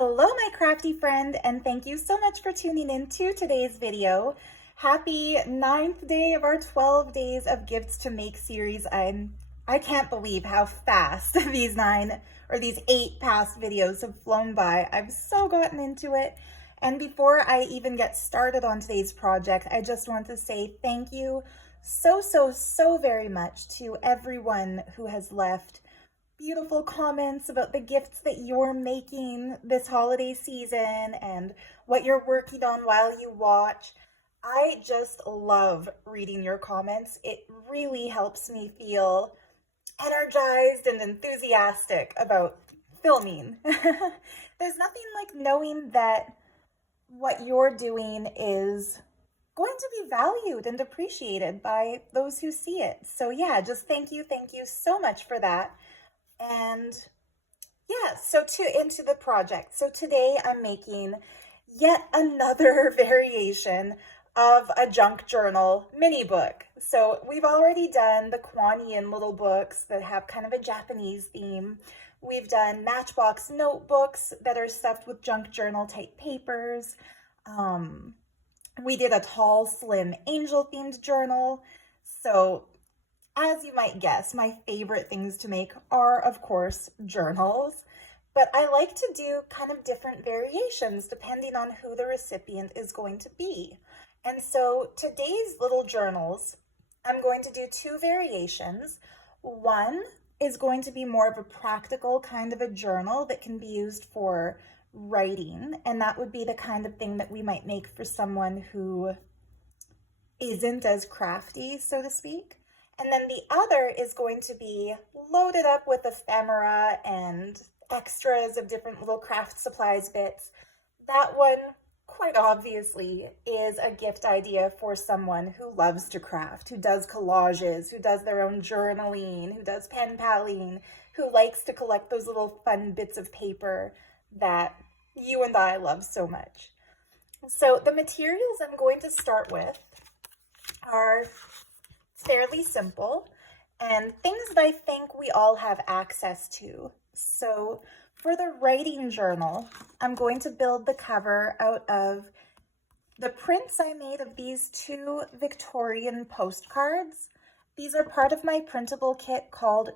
Hello, my crafty friend, and thank you so much for tuning in to today's video. Happy 9th day of our 12 days of gifts to make series. I can't believe how fast these 8 past videos have flown by. I've so gotten into it. And before I even get started on today's project, I just want to say thank you so very much to everyone who has left beautiful comments about the gifts that you're making this holiday season and what you're working on while you watch. I just love reading your comments. It really helps me feel energized and enthusiastic about filming. There's nothing like knowing that what you're doing is going to be valued and appreciated by those who see it. So yeah, just thank you so much for that. And yeah, so into the project. So today I'm making yet another variation of a junk journal mini book. So we've already done the Kuan Yin little books that have kind of a Japanese theme. We've done Matchbox notebooks that are stuffed with junk journal type papers. We did a tall, slim angel themed journal. So as you might guess, my favorite things to make are, of course, journals, but I like to do kind of different variations depending on who the recipient is going to be. And so today's little journals, I'm going to do 2 variations. One is going to be more of a practical kind of a journal that can be used for writing, and that would be the kind of thing that we might make for someone who isn't as crafty, so to speak. And then the other is going to be loaded up with ephemera and extras of different little craft supplies bits. That one, quite obviously, is a gift idea for someone who loves to craft, who does collages, who does their own journaling, who does pen paling, who likes to collect those little fun bits of paper that you and I love so much. So the materials I'm going to start with are fairly simple and things that I think we all have access to. So for the writing journal, I'm going to build the cover out of the prints I made of these 2 Victorian postcards. These are part of my printable kit called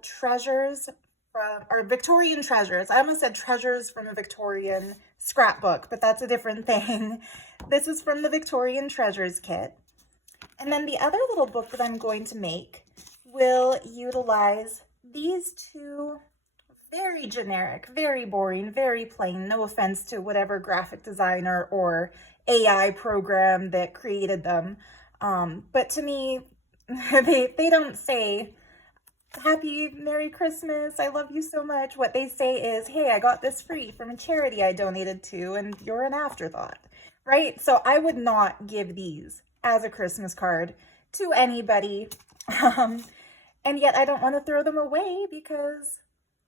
Victorian Treasures. I almost said treasures from a Victorian scrapbook, but that's a different thing. This is from the Victorian Treasures kit. And then the other little book that I'm going to make will utilize these 2 very generic, very boring, very plain, no offense to whatever graphic designer or AI program that created them. But to me, they don't say, Happy Merry Christmas, I love you so much. What they say is, hey, I got this free from a charity I donated to, and you're an afterthought, right? So I would not give these as a Christmas card to anybody. And yet I don't want to throw them away because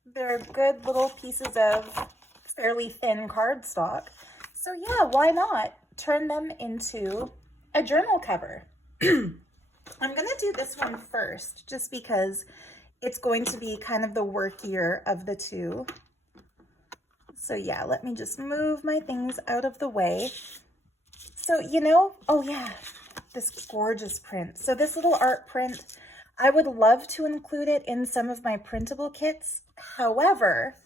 they're good little pieces of fairly thin cardstock. So yeah, why not turn them into a journal cover? I'm going to do this one first just because it's going to be kind of the workier of the 2. So yeah, let me just move my things out of the way. So, oh yeah, this gorgeous print. So this little art print, I would love to include it in some of my printable kits. However,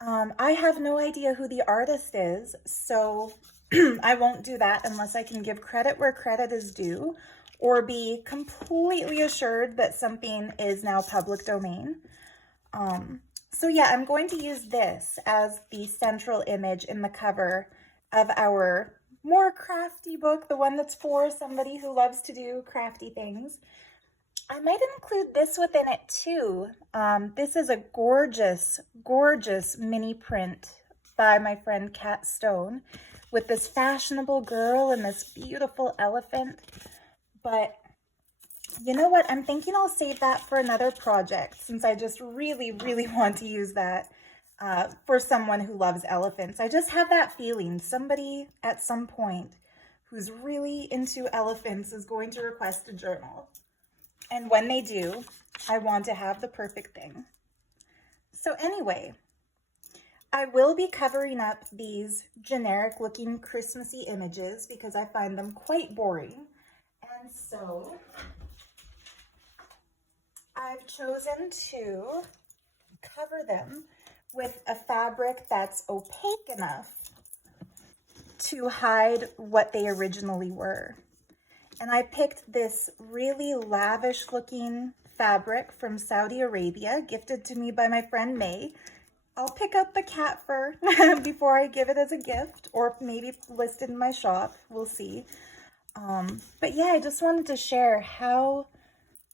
I have no idea who the artist is, so I won't do that unless I can give credit where credit is due or be completely assured that something is now public domain. So yeah, I'm going to use this as the central image in the cover of our more crafty book, the one that's for somebody who loves to do crafty things. I might include this within it too. This is a gorgeous mini print by my friend Kat Stone with this fashionable girl and this beautiful elephant. But you know what? I'm thinking I'll save that for another project since I just really want to use that for someone who loves elephants. I just have that feeling somebody at some point who's really into elephants is going to request a journal. And when they do, I want to have the perfect thing. So anyway, I will be covering up these generic looking Christmassy images because I find them quite boring. And so I've chosen to cover them with a fabric that's opaque enough to hide what they originally were. And I picked this really lavish looking fabric from Saudi Arabia, gifted to me by my friend May. I'll pick up the cat fur before I give it as a gift, or maybe list it in my shop, we'll see. But yeah, I just wanted to share how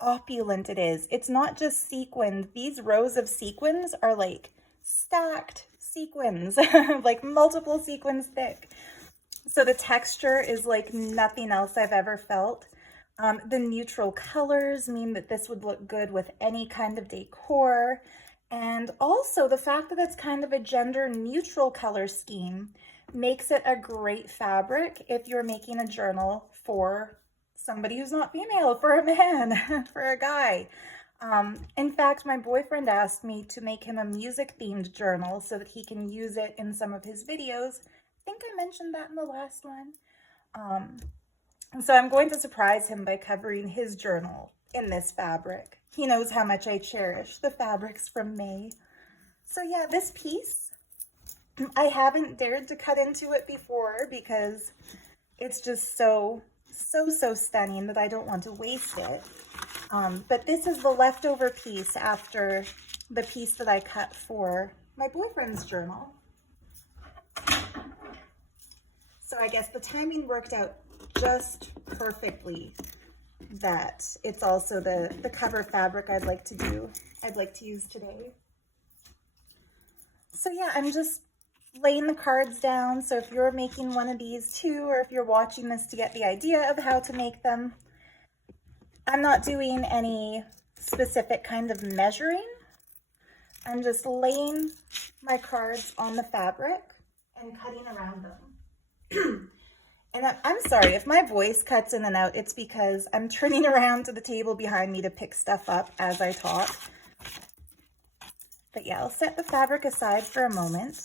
opulent it is. It's not just sequined. These rows of sequins are like stacked sequins, like multiple sequins thick. So the texture is like nothing else I've ever felt. The neutral colors mean that this would look good with any kind of decor. And also the fact that it's kind of a gender neutral color scheme makes it a great fabric if you're making a journal for somebody who's not female, for a man, for a guy. In fact, my boyfriend asked me to make him a music themed journal so that he can use it in some of his videos. I think I mentioned that in the last one. And so I'm going to surprise him by covering his journal in this fabric. He knows how much I cherish the fabrics from May. So yeah, this piece, I haven't dared to cut into it before because it's just so stunning that I don't want to waste it. But this is the leftover piece after the piece that I cut for my boyfriend's journal. So I guess the timing worked out just perfectly that it's also the cover fabric I'd like to use today. So yeah, I'm just laying the cards down. So if you're making one of these too, or if you're watching this to get the idea of how to make them, I'm not doing any specific kind of measuring. I'm just laying my cards on the fabric and cutting around them. And I'm sorry if my voice cuts in and out, it's because I'm turning around to the table behind me to pick stuff up as I talk. But yeah, I'll set the fabric aside for a moment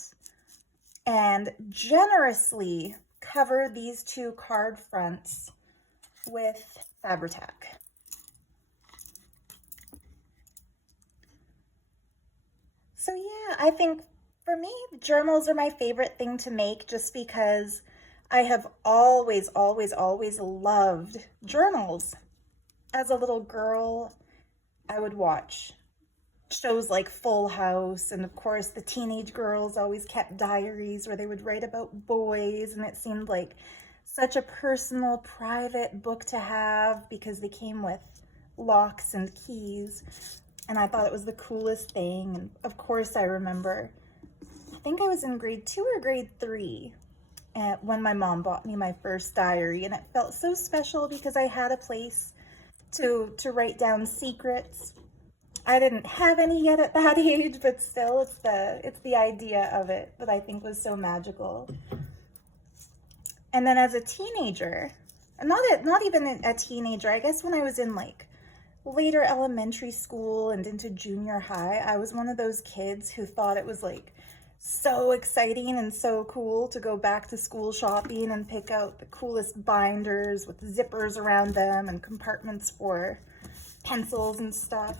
and generously cover these two card fronts with Fabri-Tac. So yeah, I think for me, journals are my favorite thing to make just because I have always loved journals. As a little girl, I would watch shows like Full House, and of course the teenage girls always kept diaries where they would write about boys, and it seemed like such a personal, private book to have because they came with locks and keys, and I thought it was the coolest thing. And of course I remember, I think I was in grade 2 or grade 3 when my mom bought me my first diary, and it felt so special because I had a place to write down secrets. I didn't have any yet at that age, but still, it's the idea of it that I think was so magical. And then as a teenager, not even a teenager, I guess when I was in like later elementary school and into junior high, I was one of those kids who thought it was like so exciting and so cool to go back to school shopping and pick out the coolest binders with zippers around them and compartments for pencils and stuff.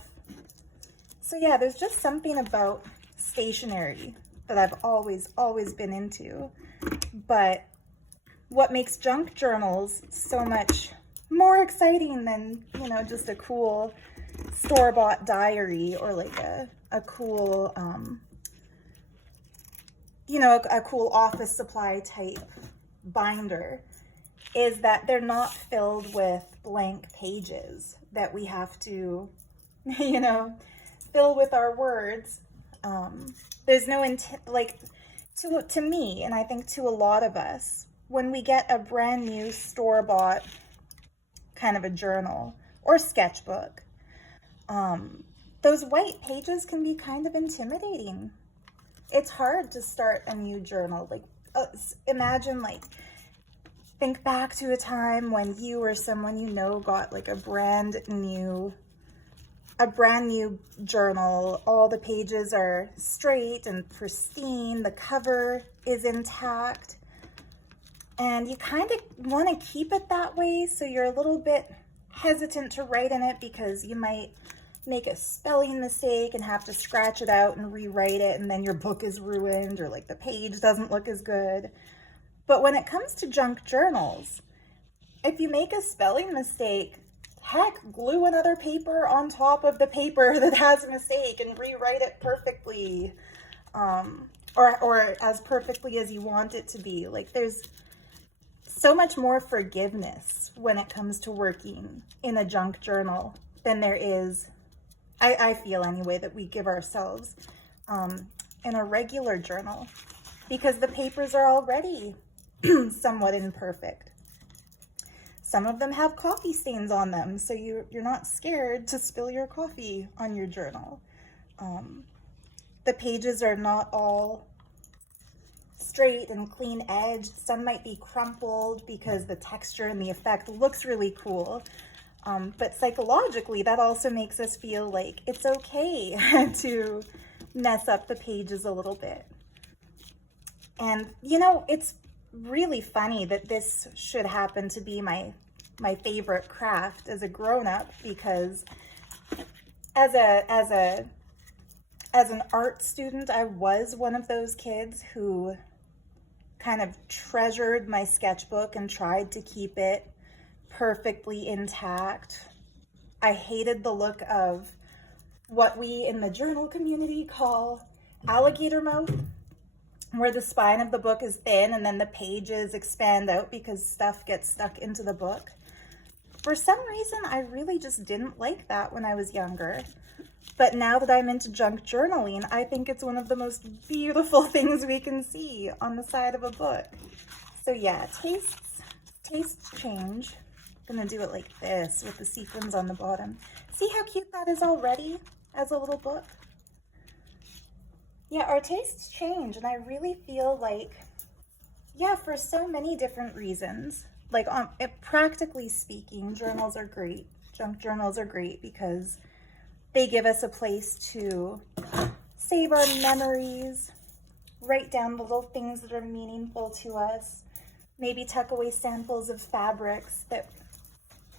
So yeah, there's just something about stationery that I've always been into. But what makes junk journals so much more exciting than, you know, just a cool store-bought diary or like a cool, you know, a cool office supply type binder is that they're not filled with blank pages that we have to, you know, fill with our words. There's no intent, like to me, and I think to a lot of us, when we get a brand new store-bought kind of a journal or sketchbook, those white pages can be kind of intimidating. It's hard to start a new journal. Like, imagine, like, think back to a time when you or someone you know got like a brand new a brand new journal. All the pages are straight and pristine. The cover is intact. And you kind of want to keep it that way, so you're a little bit hesitant to write in it because you might make a spelling mistake and have to scratch it out and rewrite it, and then your book is ruined, or like the page doesn't look as good. But when it comes to junk journals, if you make a spelling mistake, heck, glue another paper on top of the paper that has a mistake and rewrite it perfectly, or as perfectly as you want it to be. Like, there's so much more forgiveness when it comes to working in a junk journal than there is, I feel anyway, that we give ourselves in a regular journal, because the papers are already somewhat imperfect. Some of them have coffee stains on them, so you're not scared to spill your coffee on your journal. The pages are not all straight and clean edged. Some might be crumpled because the texture and the effect looks really cool. But psychologically, that also makes us feel like it's okay to mess up the pages a little bit. And, you know, it's really funny that this should happen to be my favorite craft as a grown-up, because as an art student, I was one of those kids who kind of treasured my sketchbook and tried to keep it perfectly intact. I hated the look of what we in the journal community call alligator mouth, where the spine of the book is thin and then the pages expand out because stuff gets stuck into the book. For some reason, I really just didn't like that when I was younger. But now that I'm into junk journaling, I think it's one of the most beautiful things we can see on the side of a book. So yeah, tastes change. I'm gonna do it like this with the sequins on the bottom. See how cute that is already as a little book? Yeah, our tastes change, and I really feel like, yeah, for so many different reasons. Like, practically speaking, journals are great. Junk journals are great because they give us a place to save our memories, write down the little things that are meaningful to us, maybe tuck away samples of fabrics that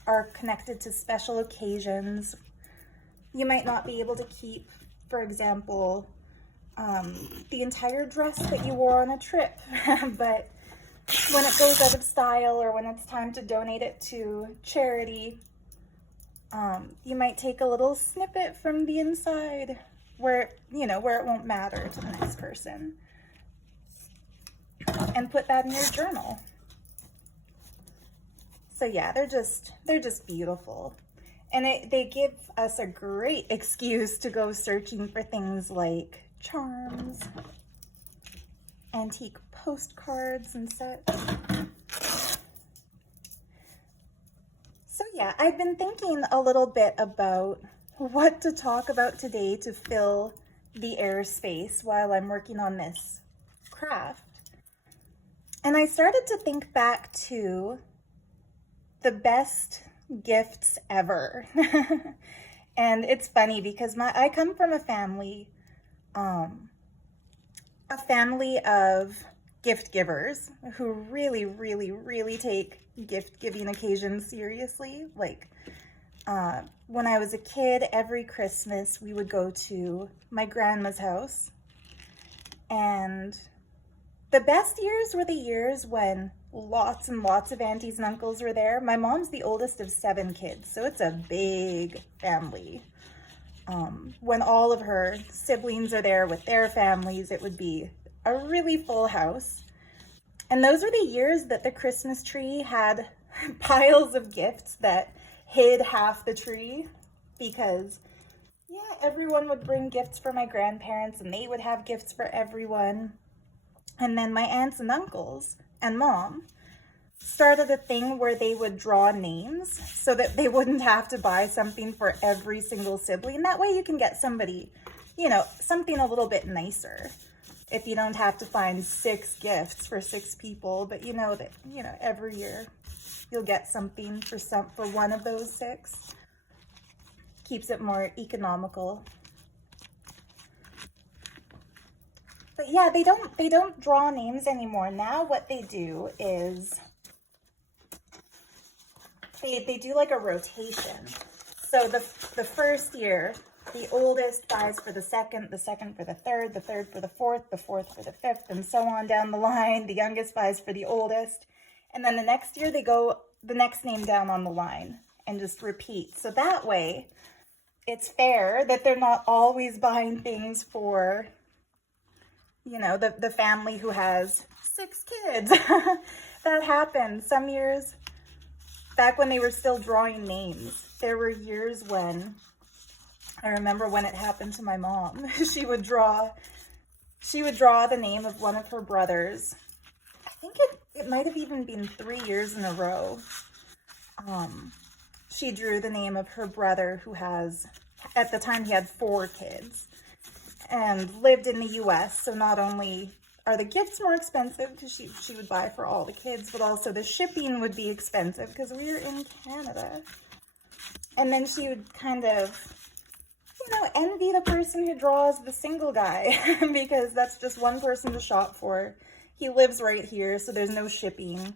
are connected to special occasions. You might not be able to keep, for example, the entire dress that you wore on a trip, but when it goes out of style or when it's time to donate it to charity, you might take a little snippet from the inside where it won't matter to the next person, and put that in your journal. So yeah, they're just beautiful. And they give us a great excuse to go searching for things like charms, antique postcards and such. So yeah, I've been thinking a little bit about what to talk about today to fill the airspace while I'm working on this craft. And I started to think back to the best gifts ever. And it's funny because I come from a family of gift givers who really, really, really take gift giving occasions seriously. Like, when I was a kid, every Christmas we would go to my grandma's house, and the best years were the years when lots and lots of aunties and uncles were there. My mom's the oldest of 7 kids, so it's a big family. When all of her siblings are there with their families, it would be a really full house. And those were the years that the Christmas tree had piles of gifts that hid half the tree, because yeah, everyone would bring gifts for my grandparents and they would have gifts for everyone. And then my aunts and uncles and mom started a thing where they would draw names so that they wouldn't have to buy something for every single sibling. That way you can get somebody, something a little bit nicer, if you don't have to find 6 gifts for 6 people, but that every year you'll get something for one of those 6. keeps it more economical. But yeah, they don't draw names anymore. Now what they do is they do like a rotation. So the first year, the oldest buys for the second for the third for the fourth for the fifth, and so on down the line. The youngest buys for the oldest. And then the next year they go the next name down on the line and just repeat. So that way it's fair that they're not always buying things for, you know, the family who has 6 kids. That happened. Some years, back when they were still drawing names, there were years when, I remember when it happened to my mom, she would draw the name of one of her brothers. I think it might have even been 3 years in a row. She drew the name of her brother who has, at the time he had 4 kids and lived in the US. So not only are the gifts more expensive because she would buy for all the kids, but also the shipping would be expensive because we were in Canada. And then she would kind of, you know, envy the person who draws the single guy because that's just one person to shop for. He lives right here, so there's no shipping.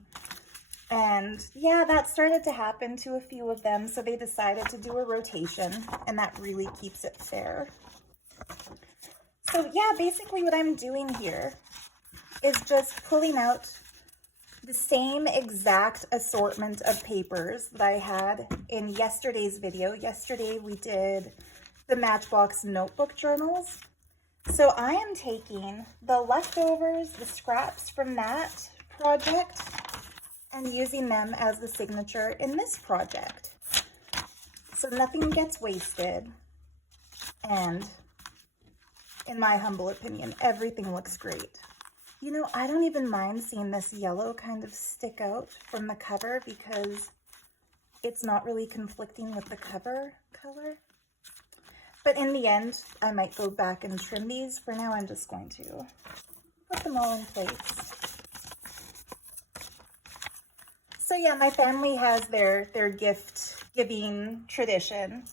And yeah, that started to happen to a few of them, so they decided to do a rotation, and that really keeps it fair. So yeah, basically what I'm doing here is just pulling out the same exact assortment of papers that I had in yesterday's video. Yesterday we did the Matchbox notebook journals. So I am taking the leftovers, the scraps from that project, and using them as the signature in this project. So nothing gets wasted, and in my humble opinion, everything looks great. You know, I don't even mind seeing this yellow kind of stick out from the cover because it's not really conflicting with the cover color. But in the end, I might go back and trim these. For now, I'm just going to put them all in place. So yeah, my family has their gift-giving tradition,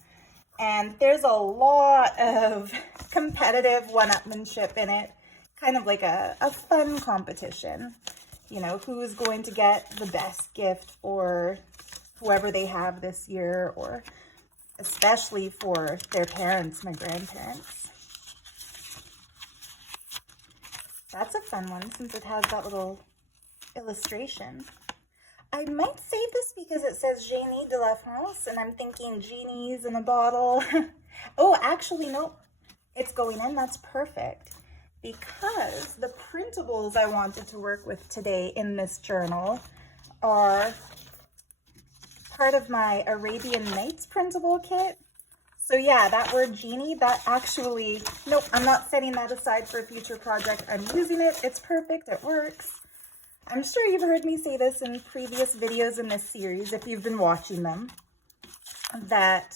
and there's a lot of competitive one-upmanship in it, kind of like a fun competition. You know, who's going to get the best gift for whoever they have this year, or especially for their parents, my grandparents. That's a fun one since it has that little illustration. I might save this because it says Génie de la France, and I'm thinking genies in a bottle. Oh, actually, no, it's going in. That's perfect, because the printables I wanted to work with today in this journal are part of my Arabian Nights printable kit. So yeah, that word genie, that actually, nope, I'm not setting that aside for a future project. I'm using it. It's perfect. It works. I'm sure you've heard me say this in previous videos in this series, if you've been watching them, that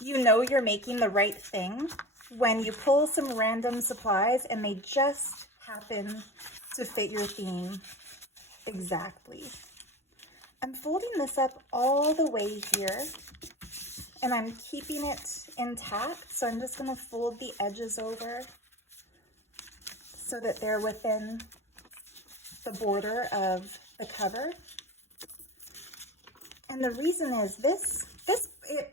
you know you're making the right thing when you pull some random supplies and they just happen to fit your theme exactly. I'm folding this up all the way here, and I'm keeping it intact, so I'm just going to fold the edges over so that they're within the border of the cover. And the reason is this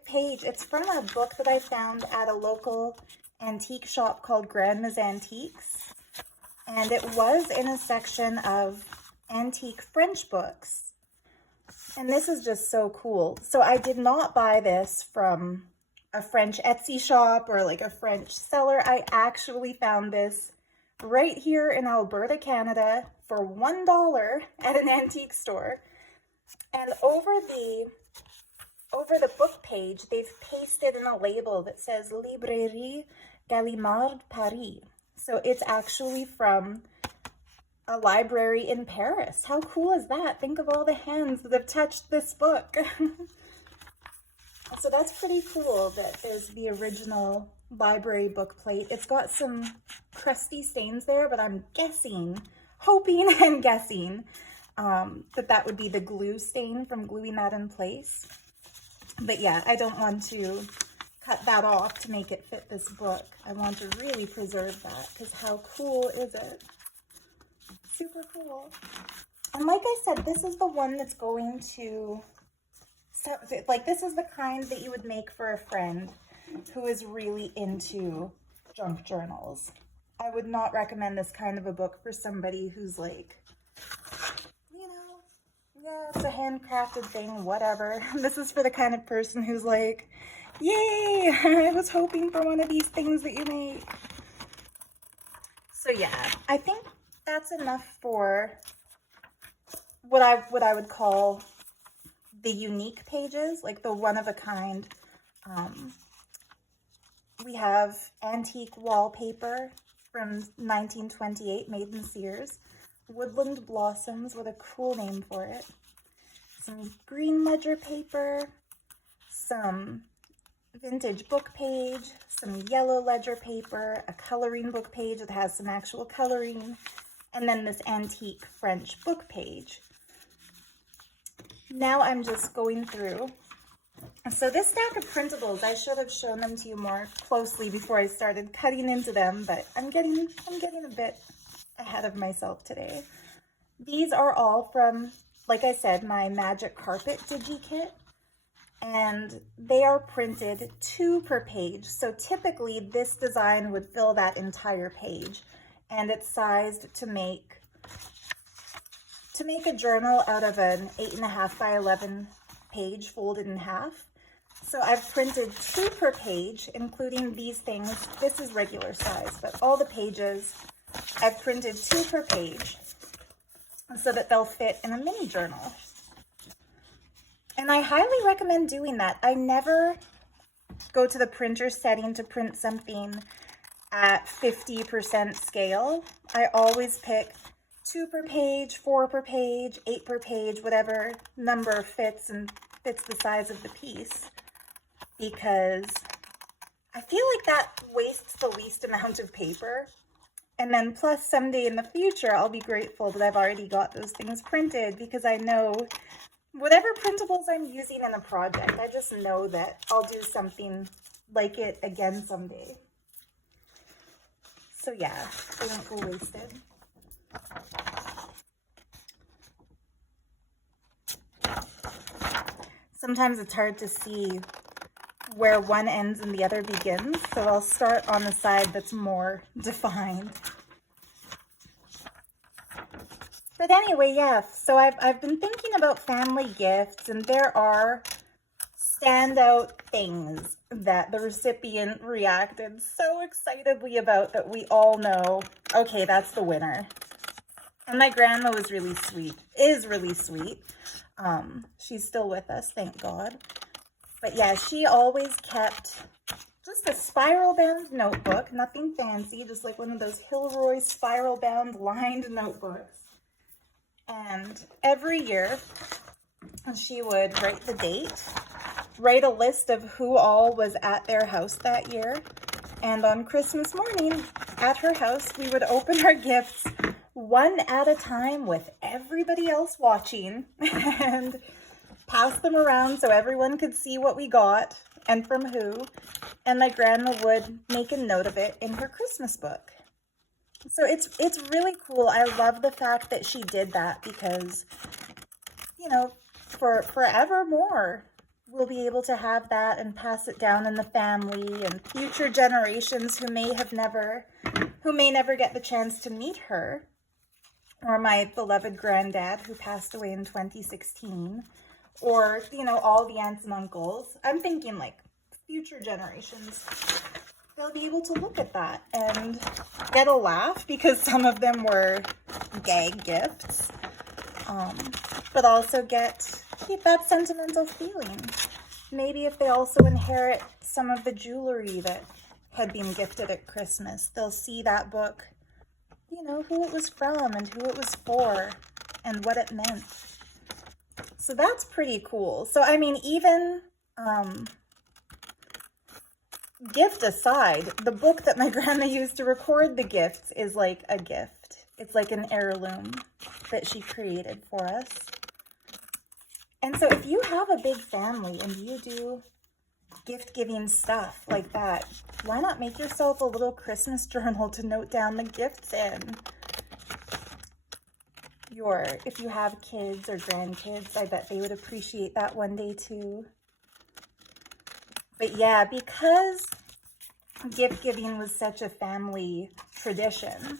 page, it's from a book that I found at a local antique shop called Grandma's Antiques, and it was in a section of antique French books. And this is just so cool. So I did not buy this from a French Etsy shop or like a French seller. I actually found this right here in Alberta, Canada for $1 at an antique store. And over the book page, they've pasted in a label that says Librairie Gallimard Paris. So it's actually from a library in Paris. How cool is that? Think of all the hands that have touched this book. So that's pretty cool that there's the original library book plate. It's got some crusty stains there, but I'm guessing, hoping and guessing that would be the glue stain from gluing that in place. But yeah, I don't want to cut that off to make it fit this book. I want to really preserve that because how cool is it? Super cool. And like I said, this is the one that's going to, so like this is the kind that you would make for a friend who is really into junk journals. I would not recommend this kind of a book for somebody who's like, you know, yeah, it's a handcrafted thing, whatever. This is for the kind of person who's like, yay, I was hoping for one of these things that you make. So yeah, I think that's enough for what I would call the unique pages, like the one of a kind. We have antique wallpaper from 1928, made in Sears. Woodland Blossoms, what a cool name for it. Some green ledger paper, some vintage book page, some yellow ledger paper, a coloring book page that has some actual coloring, and then this antique French book page. Now I'm just going through. So this stack of printables, I should have shown them to you more closely before I started cutting into them, but I'm getting a bit ahead of myself today. These are all from, like I said, my Magic Carpet DigiKit, and they are printed 2 per page. So typically this design would fill that entire page, and it's sized to make a journal out of an 8.5 by 11 page folded in half. So I've printed 2 per page, including these things. This is regular size, but all the pages I've printed 2 per page so that they'll fit in a mini journal. And I highly recommend doing that. I never go to the printer setting to print something at 50% scale. I always pick 2 per page, 4 per page, 8 per page, whatever number fits the size of the piece, because I feel like that wastes the least amount of paper. And then plus someday in the future, I'll be grateful that I've already got those things printed, because I know whatever printables I'm using in a project, I just know that I'll do something like it again someday. So yeah, they won't go wasted. Sometimes it's hard to see where one ends and the other begins, so I'll start on the side that's more defined. But anyway, yeah, so I've been thinking about family gifts, and there are standout things that the recipient reacted so excitedly about that we all know, okay, that's the winner. And my grandma was really sweet, is really sweet. She's still with us, thank God. But yeah, she always kept just a spiral bound notebook, nothing fancy, just like one of those Hilroy spiral bound lined notebooks. And every year she would write the date, write a list of who all was at their house that year. And on Christmas morning at her house, we would open our gifts one at a time with everybody else watching and pass them around so everyone could see what we got and from who. And my grandma would make a note of it in her Christmas book. So it's really cool. I love the fact that she did that, because, you know, for forevermore, we'll be able to have that and pass it down in the family, and future generations who may never get the chance to meet her, or my beloved granddad who passed away in 2016, or, you know, all the aunts and uncles. I'm thinking like future generations, they'll be able to look at that and get a laugh, because some of them were gag gifts, but also keep that sentimental feeling. Maybe if they also inherit some of the jewelry that had been gifted at Christmas, they'll see that book, you know, who it was from and who it was for and what it meant. So that's pretty cool. So, I mean, even gift aside, the book that my grandma used to record the gifts is like a gift. It's like an heirloom that she created for us. And so if you have a big family and you do gift-giving stuff like that, why not make yourself a little Christmas journal to note down the gifts in? If you have kids or grandkids, I bet they would appreciate that one day too. But yeah, because gift giving was such a family tradition,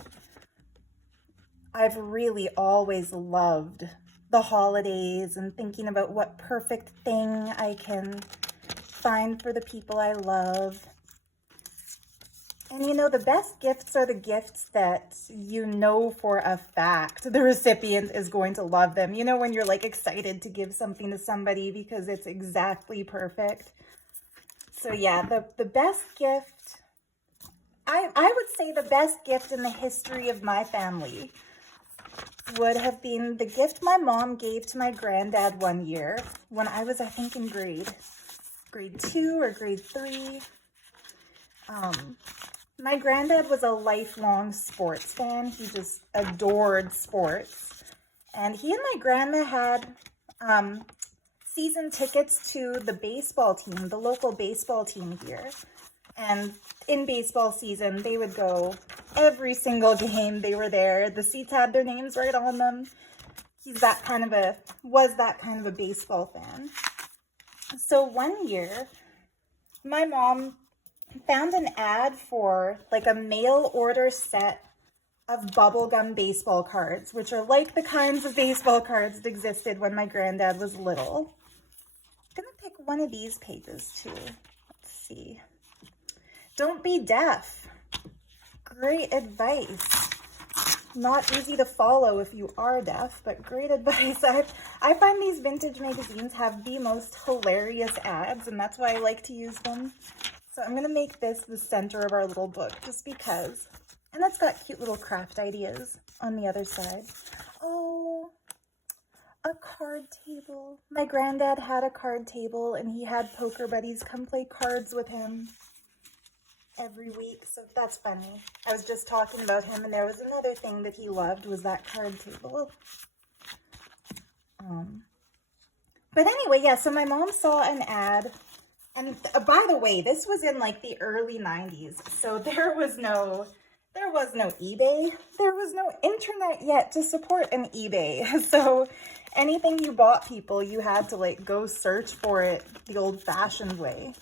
I've really always loved the holidays and thinking about what perfect thing I can find for the people I love. And you know, the best gifts are the gifts that you know for a fact the recipient is going to love them. You know, when you're like excited to give something to somebody because it's exactly perfect. So yeah, the best gift, I would say the best gift in the history of my family would have been the gift my mom gave to my granddad one year when I was, I think, in grade 2 or grade 3. My granddad was a lifelong sports fan. He just adored sports. And he and my grandma had season tickets to the baseball team, the local baseball team here. And in baseball season, they would go every single game. They were there. The seats had their names right on them. Was that kind of a baseball fan. So one year, my mom found an ad for like a mail order set of bubblegum baseball cards, which are like the kinds of baseball cards that existed when my granddad was little. I'm gonna pick one of these pages too. Let's see. Don't be deaf. Great advice. Not easy to follow if you are deaf, but great advice. I find these vintage magazines have the most hilarious ads, and that's why I like to use them. So I'm going to make this the center of our little book just because. And it's got cute little craft ideas on the other side. Oh, a card table. My granddad had a card table and he had poker buddies come play cards with him every week. So that's funny. I was just talking about him and there was another thing that he loved was that card table. But anyway, yeah, so my mom saw an ad. And by the way, this was in like the early 90s, so there was no eBay. There was no internet yet to support an eBay. So anything you bought people, you had to like go search for it the old-fashioned way.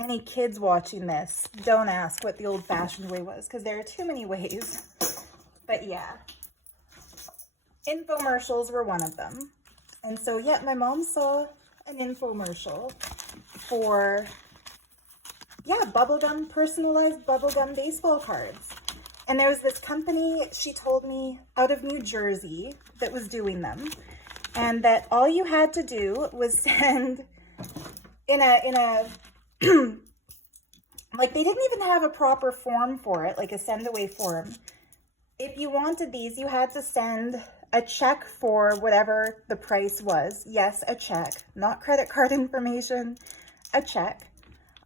Any kids watching this, don't ask what the old-fashioned way was, because there are too many ways. But yeah, infomercials were one of them. And so yeah, my mom saw an infomercial for, yeah, bubblegum, personalized bubblegum baseball cards. And there was this company, she told me, out of New Jersey that was doing them. And that all you had to do was send in a like they didn't even have a proper form for it, like a send away form. If you wanted these, you had to send a check for whatever the price was. Yes, a check, not credit card information, a check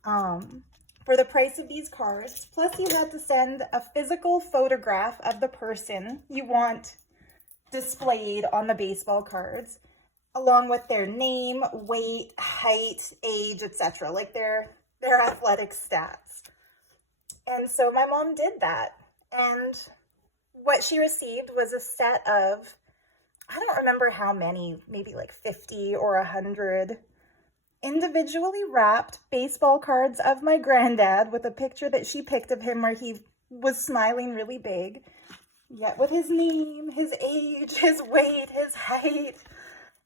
for the price of these cards. Plus you had to send a physical photograph of the person you want displayed on the baseball cards, along with their name, weight, height, age, etc., like their athletic stats. And so my mom did that. And what she received was a set of, I don't remember how many, maybe like 50 or 100 individually wrapped baseball cards of my granddad with a picture that she picked of him where he was smiling really big, yet with his name, his age, his weight, his height.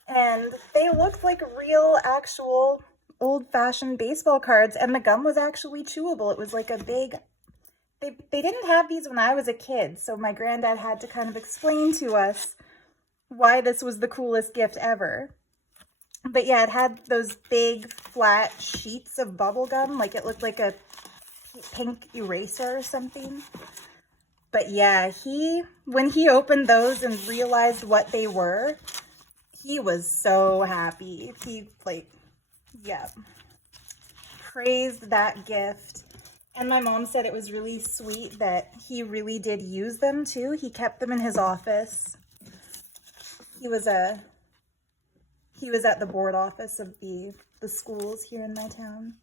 And they looked like real, actual, old-fashioned baseball cards, and the gum was actually chewable. It was like a big... They didn't have these when I was a kid, so my granddad had to kind of explain to us why this was the coolest gift ever. But yeah, it had those big, flat sheets of bubble gum, like it looked like a pink eraser or something. But yeah, when he opened those and realized what they were, he was so happy. He, like, yeah, praised that gift. And my mom said it was really sweet that he really did use them too. He kept them in his office. he was at the board office of the schools here in my town.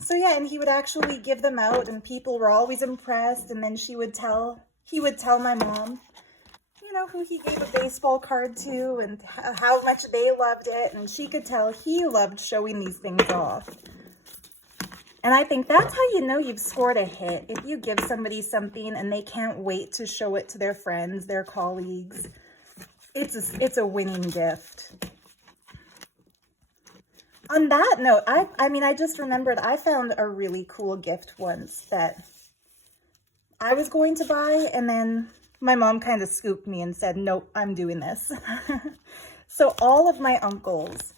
So yeah, and he would actually give them out, and people were always impressed. And then he would tell my mom, you know, who he gave a baseball card to and how much they loved it. And she could tell he loved showing these things off. And I think that's how you know you've scored a hit. If you give somebody something and they can't wait to show it to their friends, their colleagues, it's a winning gift. On that note, I just remembered I found a really cool gift once that I was going to buy, and then my mom kind of scooped me and said, nope, I'm doing this. So all of my uncles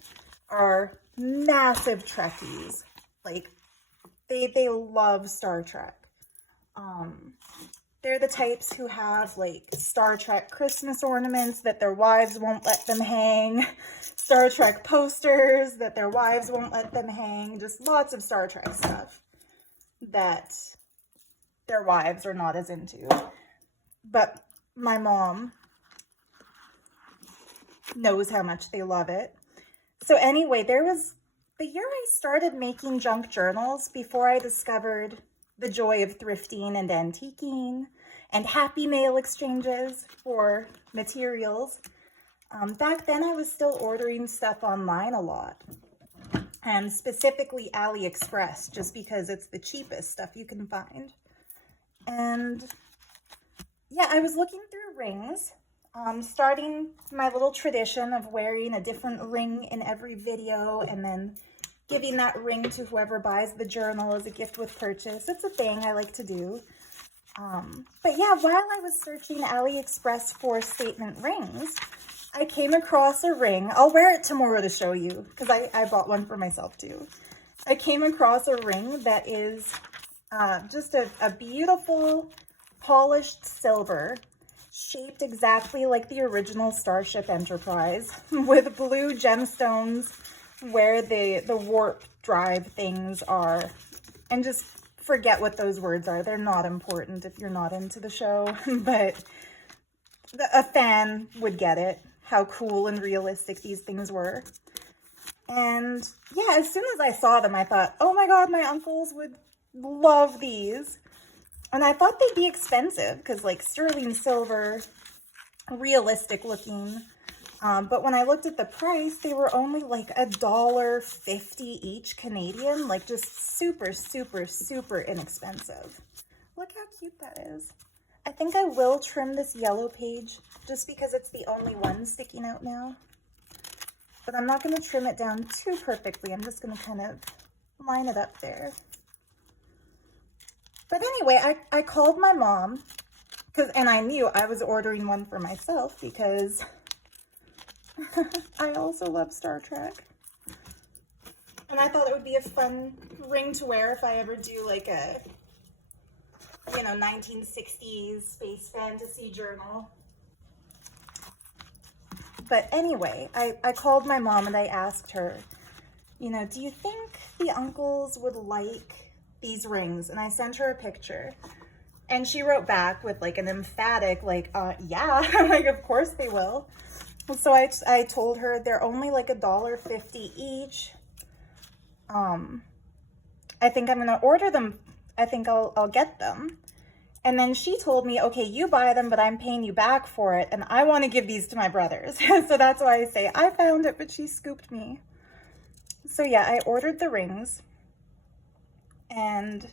are massive Trekkies. Like, they love Star Trek. They're the types who have like Star Trek Christmas ornaments that their wives won't let them hang, Star Trek posters that their wives won't let them hang, just lots of Star Trek stuff that their wives are not as into. But my mom knows how much they love it. So anyway, there was the year I started making junk journals before I discovered the joy of thrifting and antiquing and happy mail exchanges for materials. Back then I was still ordering stuff online a lot, and specifically AliExpress, just because it's the cheapest stuff you can find. And yeah, I was looking through rings, starting my little tradition of wearing a different ring in every video and then giving that ring to whoever buys the journal as a gift with purchase. It's a thing I like to do. But yeah, while I was searching AliExpress for statement rings, I came across a ring. I'll wear it tomorrow to show you, because I bought one for myself too. I came across a ring that is just a beautiful polished silver, shaped exactly like the original Starship Enterprise, with blue gemstones where the warp drive things are. And just forget what those words are. They're not important if you're not into the show, but a fan would get it, how cool and realistic these things were. And yeah, as soon as I saw them, I thought, oh my God, my uncles would love these. And I thought they'd be expensive because like sterling silver, realistic looking. But when I looked at the price, they were only like $1.50 each Canadian, like just super, super, super inexpensive. Look how cute that is. I think I will trim this yellow page just because it's the only one sticking out now. But I'm not going to trim it down too perfectly. I'm just going to kind of line it up there. But anyway, I called my mom, and I knew I was ordering one for myself because I also love Star Trek. And I thought it would be a fun ring to wear if I ever do like a, 1960s space fantasy journal. But anyway, I called my mom and I asked her, do you think the uncles would like these rings? And I sent her a picture. And she wrote back with like an emphatic, like, yeah, like, of course they will. So I told her they're only like $1.50 each. I think I'm going to order them. I think I'll get them. And then she told me, okay, you buy them, but I'm paying you back for it. And I want to give these to my brothers. So that's why I say I found it, but she scooped me. So yeah, I ordered the rings. And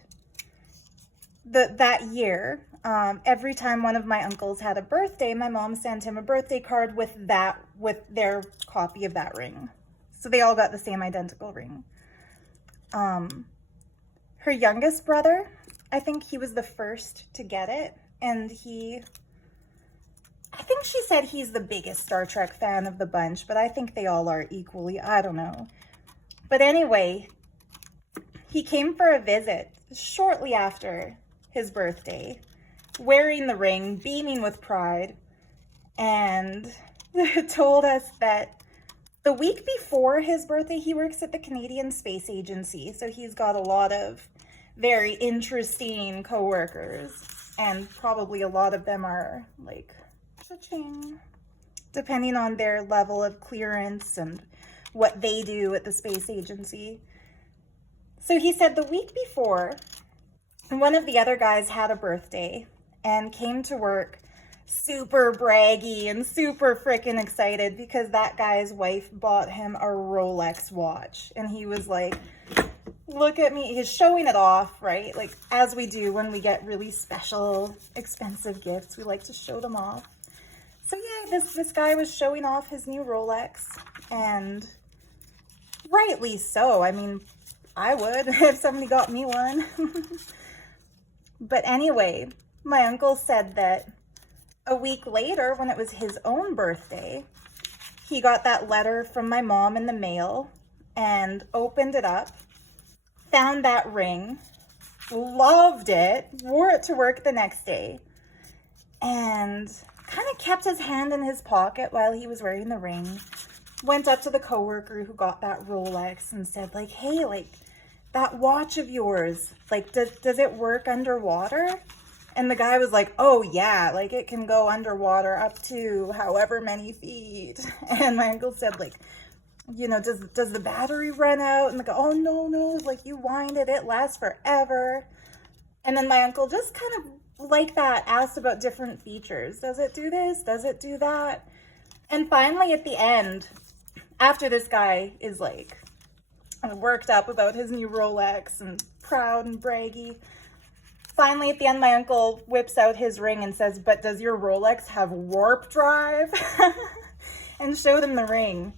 that year, every time one of my uncles had a birthday, my mom sent him a birthday card with their copy of that ring. So they all got the same identical ring. Her youngest brother, I think he was the first to get it. And I think she said he's the biggest Star Trek fan of the bunch, but I think they all are equally. I don't know. But anyway, he came for a visit shortly after his birthday, wearing the ring, beaming with pride, and told us that the week before his birthday, he works at the Canadian Space Agency, so he's got a lot of very interesting coworkers, and probably a lot of them are like cha-ching, depending on their level of clearance and what they do at the space agency. So he said the week before, one of the other guys had a birthday and came to work super braggy and super freaking excited because that guy's wife bought him a Rolex watch. And he was like, look at me. He's showing it off, right? Like, as we do when we get really special, expensive gifts, we like to show them off. So yeah, this guy was showing off his new Rolex, and rightly so. I mean, I would if somebody got me one. But anyway, my uncle said that a week later, when it was his own birthday, he got that letter from my mom in the mail and opened it up, found that ring, loved it, wore it to work the next day, and kind of kept his hand in his pocket while he was wearing the ring. Went up to the coworker who got that Rolex and said, like, hey, like, that watch of yours, like, does it work underwater? And the guy was like, oh yeah, like it can go underwater up to however many feet. And my uncle said, like, you know, does the battery run out? And they go, oh no, like you wind it, it lasts forever. And then my uncle just kind of like that asked about different features. Does it do this? Does it do that? And finally at the end, after this guy is like worked up about his new Rolex and proud and braggy, finally, at the end, my uncle whips out his ring and says, but does your Rolex have warp drive? And showed him the ring.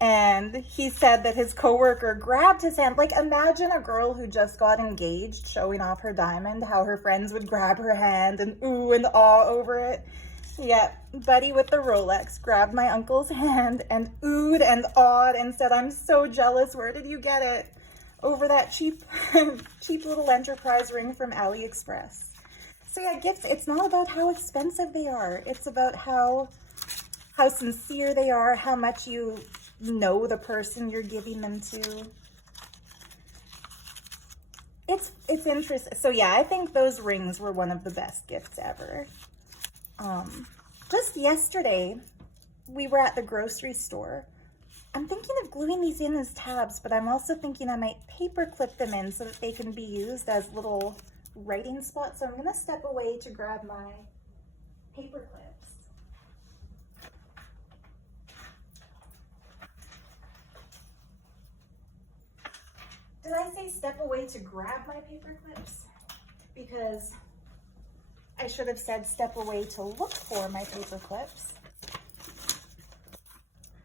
And he said that his coworker grabbed his hand. Like, imagine a girl who just got engaged showing off her diamond, how her friends would grab her hand and ooh and awe over it. Yeah, Buddy with the Rolex grabbed my uncle's hand and oohed and awed and said, I'm so jealous. Where did you get it? Over that cheap little enterprise ring from AliExpress. So yeah, gifts, it's not about how expensive they are. It's about how sincere they are, how much you know the person you're giving them to. It's interesting. So yeah, I think those rings were one of the best gifts ever. Just yesterday, we were at the grocery store. I'm thinking of gluing these in as tabs, but I'm also thinking I might paper clip them in so that they can be used as little writing spots. So I'm going to step away to grab my paper clips. Did I say step away to grab my paper clips? Because I should have said step away to look for my paper clips.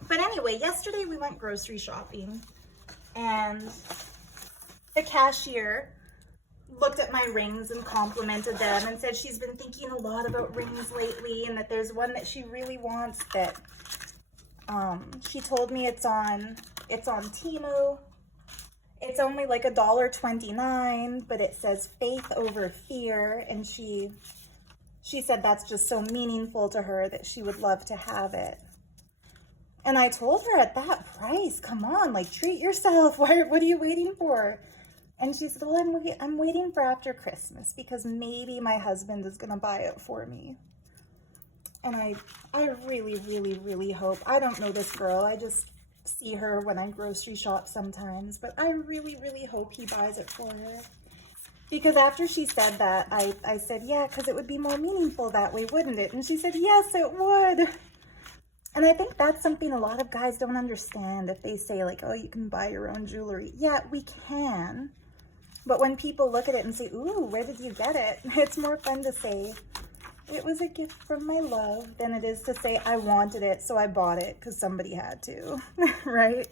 But anyway, yesterday we went grocery shopping and the cashier looked at my rings and complimented them and said she's been thinking a lot about rings lately and that there's one that she really wants that she told me it's on Temu. It's only like $1.29, but it says faith over fear, and she said that's just so meaningful to her that she would love to have it. And I told her, at that price, come on, like, treat yourself. What are you waiting for? And she said, well, I'm waiting for after Christmas because maybe my husband is going to buy it for me. And I really, really, really hope, I don't know this girl, I just see her when I grocery shop sometimes, but I really, really hope he buys it for her. Because after she said that, I said, yeah, because it would be more meaningful that way, wouldn't it? And she said, yes, it would. And I think that's something a lot of guys don't understand if they say, like, oh, you can buy your own jewelry. Yeah, we can. But when people look at it and say, ooh, where did you get it? It's more fun to say, it was a gift from my love, than it is to say, I wanted it, so I bought it because somebody had to, right?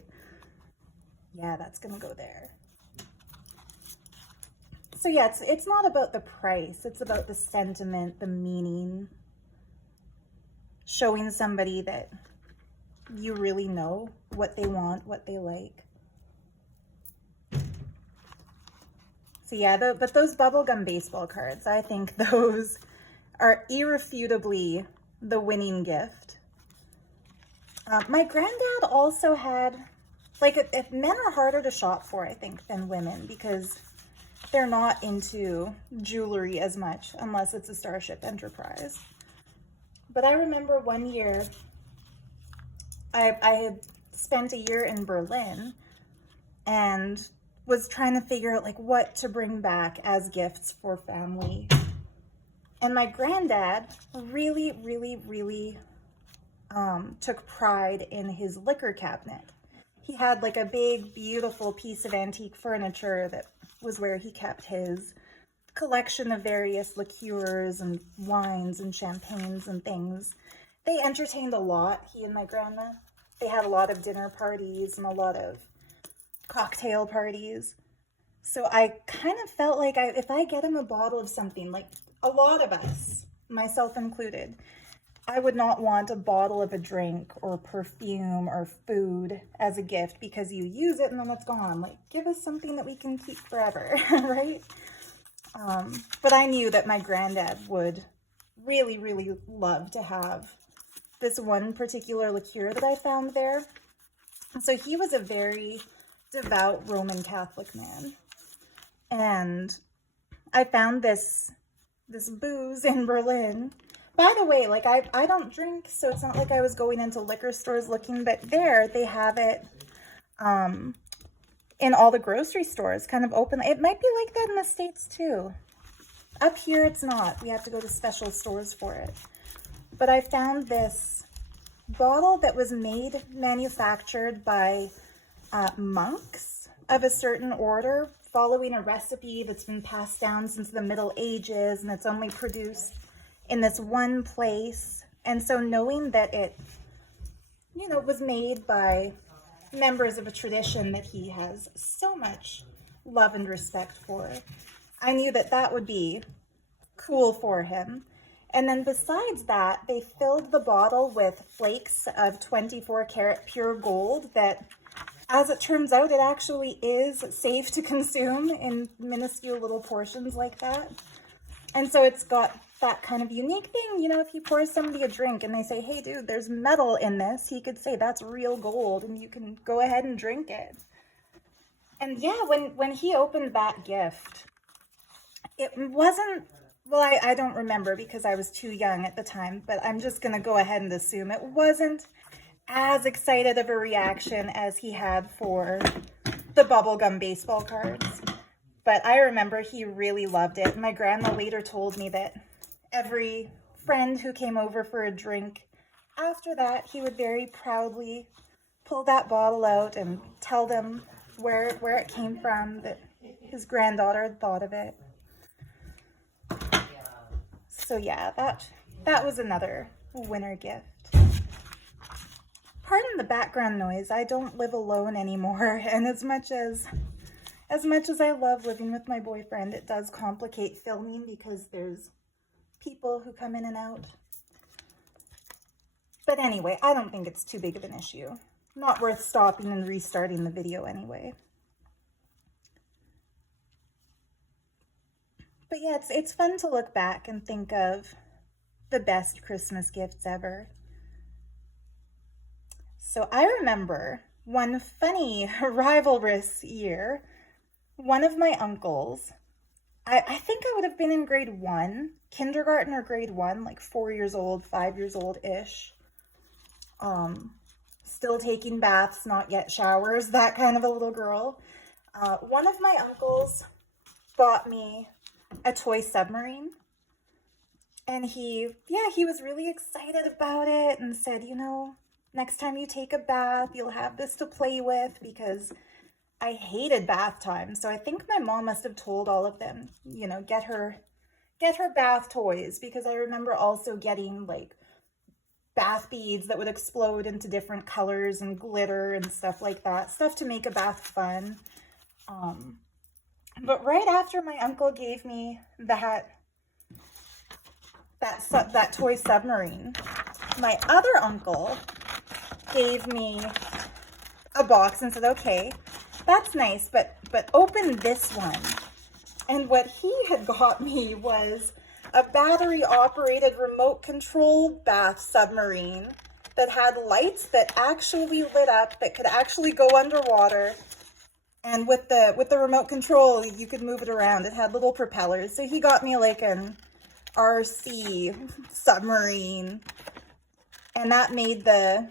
Yeah, that's going to go there. So yeah, it's not about the price. It's about the sentiment, the meaning. Showing somebody that you really know what they want, what they like. So yeah, but those bubblegum baseball cards, I think those are irrefutably the winning gift. My granddad also had, like, if men are harder to shop for, I think, than women, because they're not into jewelry as much unless it's a Starship Enterprise. But I remember one year I had spent a year in Berlin and was trying to figure out like what to bring back as gifts for family. And my granddad really took pride in his liquor cabinet. He had like a big, beautiful piece of antique furniture that was where he kept his collection of various liqueurs and wines and champagnes and things. They entertained a lot, he and my grandma. They had a lot of dinner parties and a lot of cocktail parties. So I kind of felt like if I get him a bottle of something, like a lot of us, myself included, I would not want a bottle of a drink or perfume or food as a gift because you use it and then it's gone. Like, give us something that we can keep forever, right? But I knew that my granddad would really love to have this one particular liqueur that I found there. So he was a very devout Roman Catholic man. And I found this booze in Berlin. By the way, like I don't drink, so it's not like I was going into liquor stores looking, but there they have it in all the grocery stores, kind of open. It might be like that in the States too. Up here it's not. We have to go to special stores for it. But I found this bottle that was manufactured by monks of a certain order, following a recipe that's been passed down since the Middle Ages, and it's only produced in this one place. And so knowing that it, you know, was made by members of a tradition that he has so much love and respect for, I knew that that would be cool for him. And then besides that, they filled the bottle with flakes of 24 karat pure gold that, as it turns out, it actually is safe to consume in minuscule little portions like that. And so it's got that kind of unique thing, you know, if you pour somebody a drink and they say, hey dude, there's metal in this, he could say that's real gold and you can go ahead and drink it. And yeah, when he opened that gift, it wasn't, well, I don't remember because I was too young at the time, but I'm just going to go ahead and assume it wasn't as excited of a reaction as he had for the bubblegum baseball cards. But I remember he really loved it. My grandma later told me that every friend who came over for a drink, after that, he would very proudly pull that bottle out and tell them where it came from, that his granddaughter had thought of it. So yeah, that was another winter gift. Pardon the background noise. I don't live alone anymore, and as much as I love living with my boyfriend, it does complicate filming because there's people who come in and out. But anyway, I don't think it's too big of an issue. Not worth stopping and restarting the video anyway. But yeah, it's fun to look back and think of the best Christmas gifts ever. So I remember one funny rivalrous year, one of my uncles, I think I would have been in grade 1, kindergarten or grade 1, like 4 years old, 5 years old-ish. Still taking baths, not yet showers, that kind of a little girl. One of my uncles bought me a toy submarine. And he was really excited about it and said, you know, next time you take a bath, you'll have this to play with, because I hated bath time. So I think my mom must have told all of them, you know, get her bath toys, because I remember also getting like bath beads that would explode into different colors and glitter and stuff like that, stuff to make a bath fun. But right after my uncle gave me that toy submarine, my other uncle gave me a box and said, okay, that's nice, but open this one. And what he had got me was a battery-operated remote-controlled bath submarine that had lights that actually lit up, that could actually go underwater. And with the remote control, you could move it around. It had little propellers. So he got me like an RC submarine. And that made the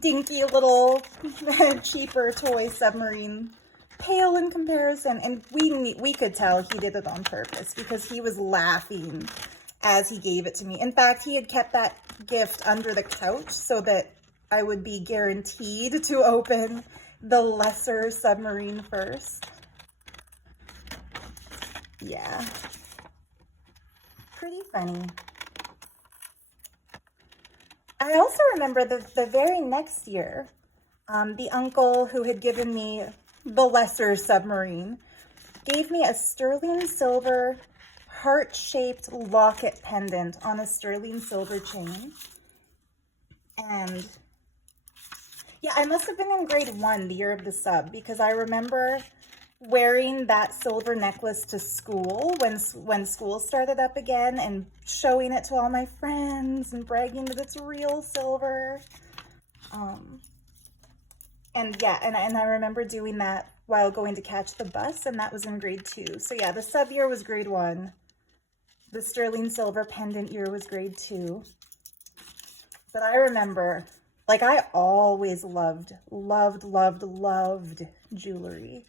dinky little cheaper toy submarine, pale in comparison. And we could tell he did it on purpose because he was laughing as he gave it to me. In fact, he had kept that gift under the couch so that I would be guaranteed to open the lesser submarine first. Yeah. Pretty funny. I also remember the very next year, the uncle who had given me the lesser submarine gave me a sterling silver heart-shaped locket pendant on a sterling silver chain. And yeah, I must have been in grade 1 the year of the sub, because I remember wearing that silver necklace to school when school started up again and showing it to all my friends and bragging that it's real silver. And yeah, and I remember doing that while going to catch the bus, and that was in grade 2. So yeah, the sub year was grade 1. The sterling silver pendant year was grade 2. But I remember, like, I always loved jewelry.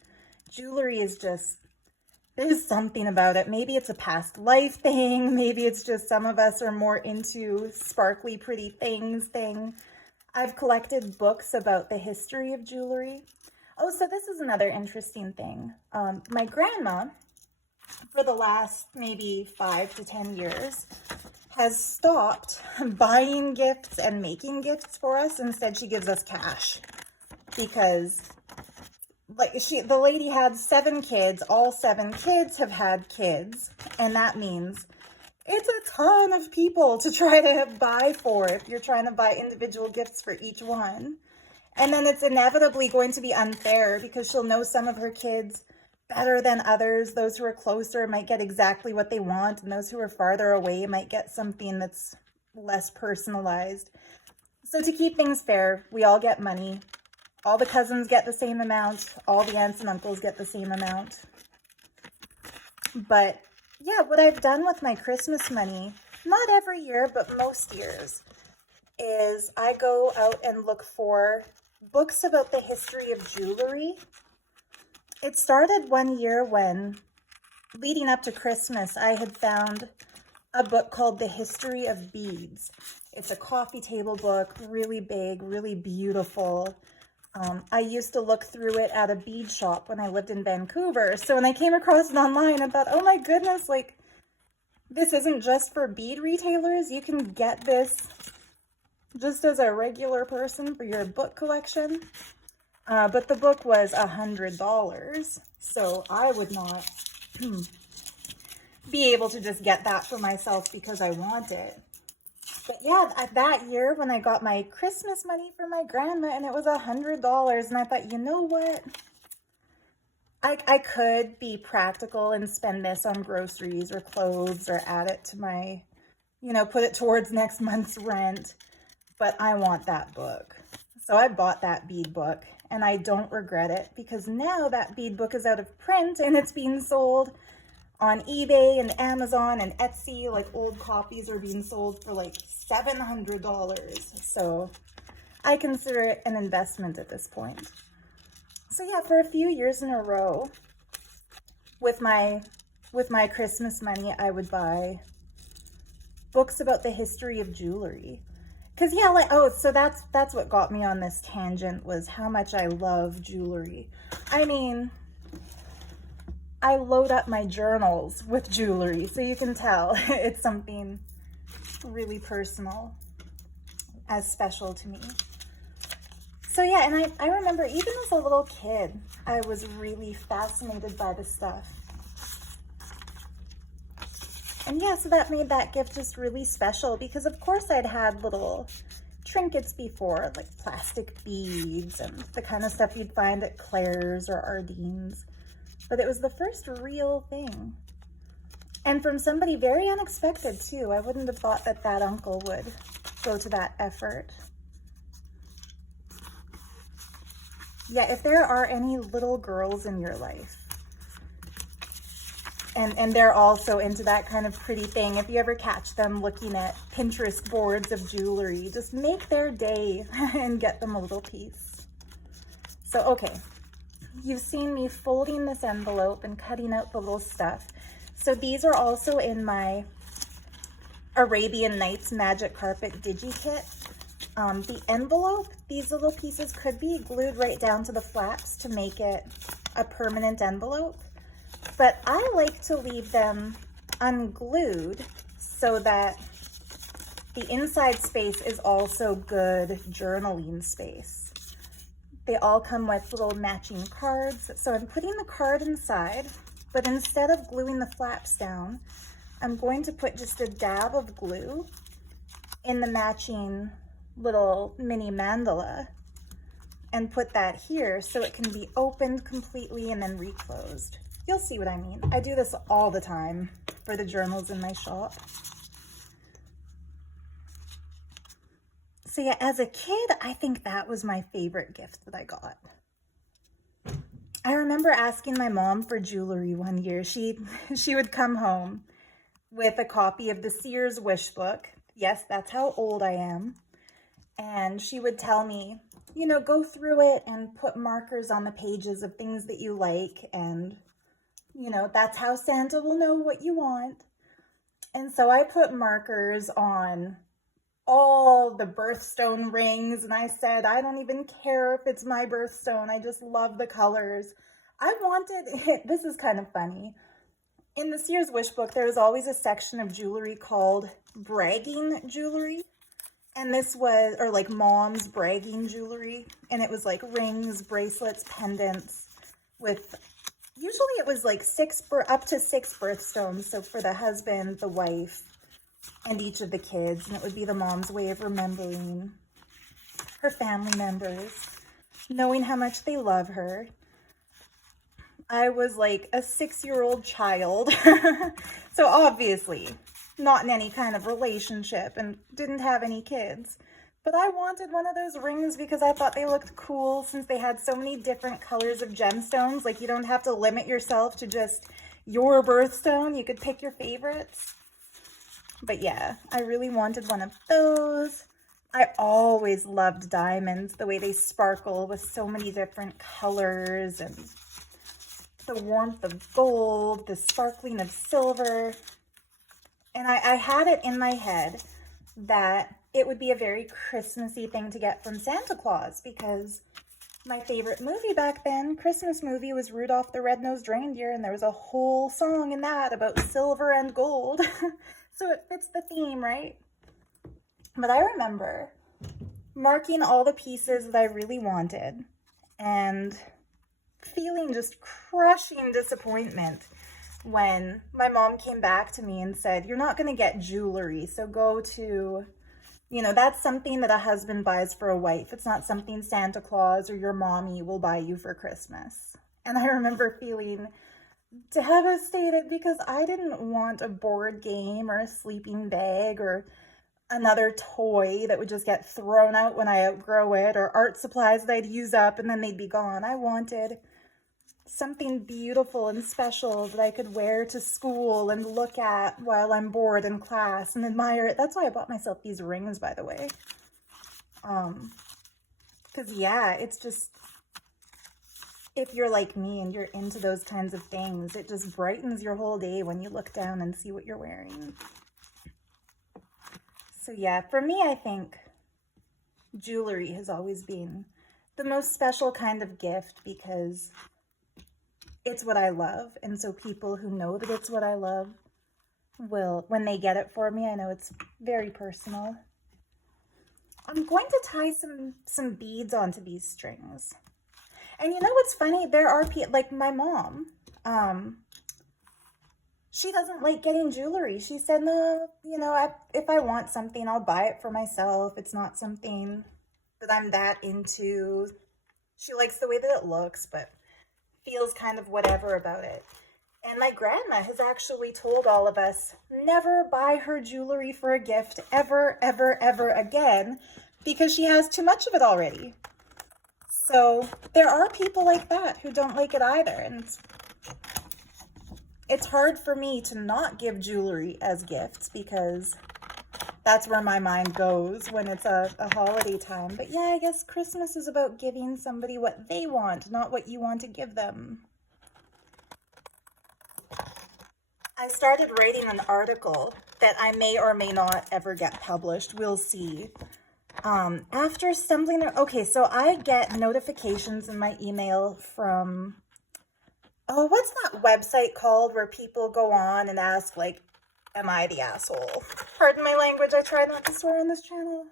Jewelry is just, there's something about it. Maybe it's a past life thing. Maybe it's just some of us are more into sparkly, pretty things thing. I've collected books about the history of jewelry. Oh, so this is another interesting thing. My grandma, for the last maybe 5 to 10 years, has stopped buying gifts and making gifts for us. Instead, she gives us cash because like the lady had 7 kids. All 7 kids have had kids, and that means it's a ton of people to try to buy for if you're trying to buy individual gifts for each one. And then it's inevitably going to be unfair because she'll know some of her kids better than others. Those who are closer might get exactly what they want, and those who are farther away might get something that's less personalized. So to keep things fair, we all get money. All the cousins get the same amount. All the aunts and uncles get the same amount. But yeah, what I've done with my Christmas money, not every year, but most years, is I go out and look for books about the history of jewelry. It started one year when, leading up to Christmas, I had found a book called The History of Beads. It's a coffee table book, really big, really beautiful. I used to look through it at a bead shop when I lived in Vancouver. So when I came across it online, I thought, oh my goodness, like, this isn't just for bead retailers. You can get this just as a regular person for your book collection. But the book was $100, so I would not be able to just get that for myself because I want it. But yeah, that year when I got my Christmas money for my grandma and it was $100, and I thought, you know what? I could be practical and spend this on groceries or clothes or add it to my, put it towards next month's rent. But I want that book. So I bought that bead book, and I don't regret it because now that bead book is out of print and it's being sold on eBay and Amazon and Etsy. Like, old copies are being sold for like $700. So I consider it an investment at this point. So yeah, for a few years in a row, with my Christmas money, I would buy books about the history of jewelry. Cause yeah, so that's what got me on this tangent, was how much I love jewelry. I mean, I load up my journals with jewelry, so you can tell it's something really personal, as special to me. So yeah, and I remember even as a little kid, I was really fascinated by this stuff. And yeah, so that made that gift just really special because of course I'd had little trinkets before, like plastic beads and the kind of stuff you'd find at Claire's or Ardene's. But it was the first real thing. And from somebody very unexpected too. I wouldn't have thought that that uncle would go to that effort. Yeah, if there are any little girls in your life, And they're also into that kind of pretty thing. If you ever catch them looking at Pinterest boards of jewelry, just make their day and get them a little piece. So, okay, you've seen me folding this envelope and cutting out the little stuff. So these are also in my Arabian Nights Magic Carpet Digi Kit. The envelope, these little pieces could be glued right down to the flaps to make it a permanent envelope. But I like to leave them unglued so that the inside space is also good journaling space. They all come with little matching cards. So I'm putting the card inside, but instead of gluing the flaps down, I'm going to put just a dab of glue in the matching little mini mandala and put that here so it can be opened completely and then reclosed. You'll see what I mean. I do this all the time for the journals in my shop. So yeah, as a kid, I think that was my favorite gift that I got. I remember asking my mom for jewelry one year. She would come home with a copy of the Sears Wish Book. Yes, that's how old I am. And she would tell me, you know, go through it and put markers on the pages of things that you like, and you know, that's how Santa will know what you want. And so I put markers on all the birthstone rings, and I said, I don't even care if it's my birthstone. I just love the colors. I wanted it. This is kind of funny. In the Sears Wish Book, there was always a section of jewelry called bragging jewelry. And this was, or like mom's bragging jewelry. And it was like rings, bracelets, pendants with, usually it was like up to 6 birthstones. So for the husband, the wife, and each of the kids. And it would be the mom's way of remembering her family members, knowing how much they love her. I was like a 6-year-old child. So obviously not in any kind of relationship and didn't have any kids. But I wanted one of those rings because I thought they looked cool since they had so many different colors of gemstones. Like, you don't have to limit yourself to just your birthstone. You could pick your favorites. But yeah, I really wanted one of those. I always loved diamonds, the way they sparkle with so many different colors, and the warmth of gold, the sparkling of silver. And I had it in my head that it would be a very Christmassy thing to get from Santa Claus, because my favorite movie back then, Christmas movie, was Rudolph the Red-Nosed Reindeer, and there was a whole song in that about silver and gold. So it fits the theme, right? But I remember marking all the pieces that I really wanted and feeling just crushing disappointment when my mom came back to me and said, you're not going to get jewelry, so go to, you know, that's something that a husband buys for a wife. It's not something Santa Claus or your mommy will buy you for Christmas. And I remember feeling devastated because I didn't want a board game or a sleeping bag or another toy that would just get thrown out when I outgrow it, or art supplies that I'd use up and then they'd be gone. I wanted something beautiful and special that I could wear to school and look at while I'm bored in class and admire it. That's why I bought myself these rings, by the way. Because yeah, it's just, if you're like me and you're into those kinds of things, it just brightens your whole day when you look down and see what you're wearing. So yeah, for me, I think jewelry has always been the most special kind of gift because it's what I love. And so people who know that it's what I love will, when they get it for me, I know it's very personal. I'm going to tie some beads onto these strings. And you know what's funny? There are people, like my mom, she doesn't like getting jewelry. She said, no, you know, if I want something, I'll buy it for myself. It's not something that I'm that into. She likes the way that it looks, but feels kind of whatever about it. And my grandma has actually told all of us, never buy her jewelry for a gift ever, ever, ever again, because she has too much of it already. So there are people like that who don't like it either. And it's hard for me to not give jewelry as gifts because that's where my mind goes when it's a holiday time. But yeah, I guess Christmas is about giving somebody what they want, not what you want to give them. I started writing an article that I may or may not ever get published. We'll see. After stumbling, okay, so I get notifications in my email from, oh, what's that website called where people go on and ask, like, am I the asshole? Pardon my language, I try not to swear on this channel.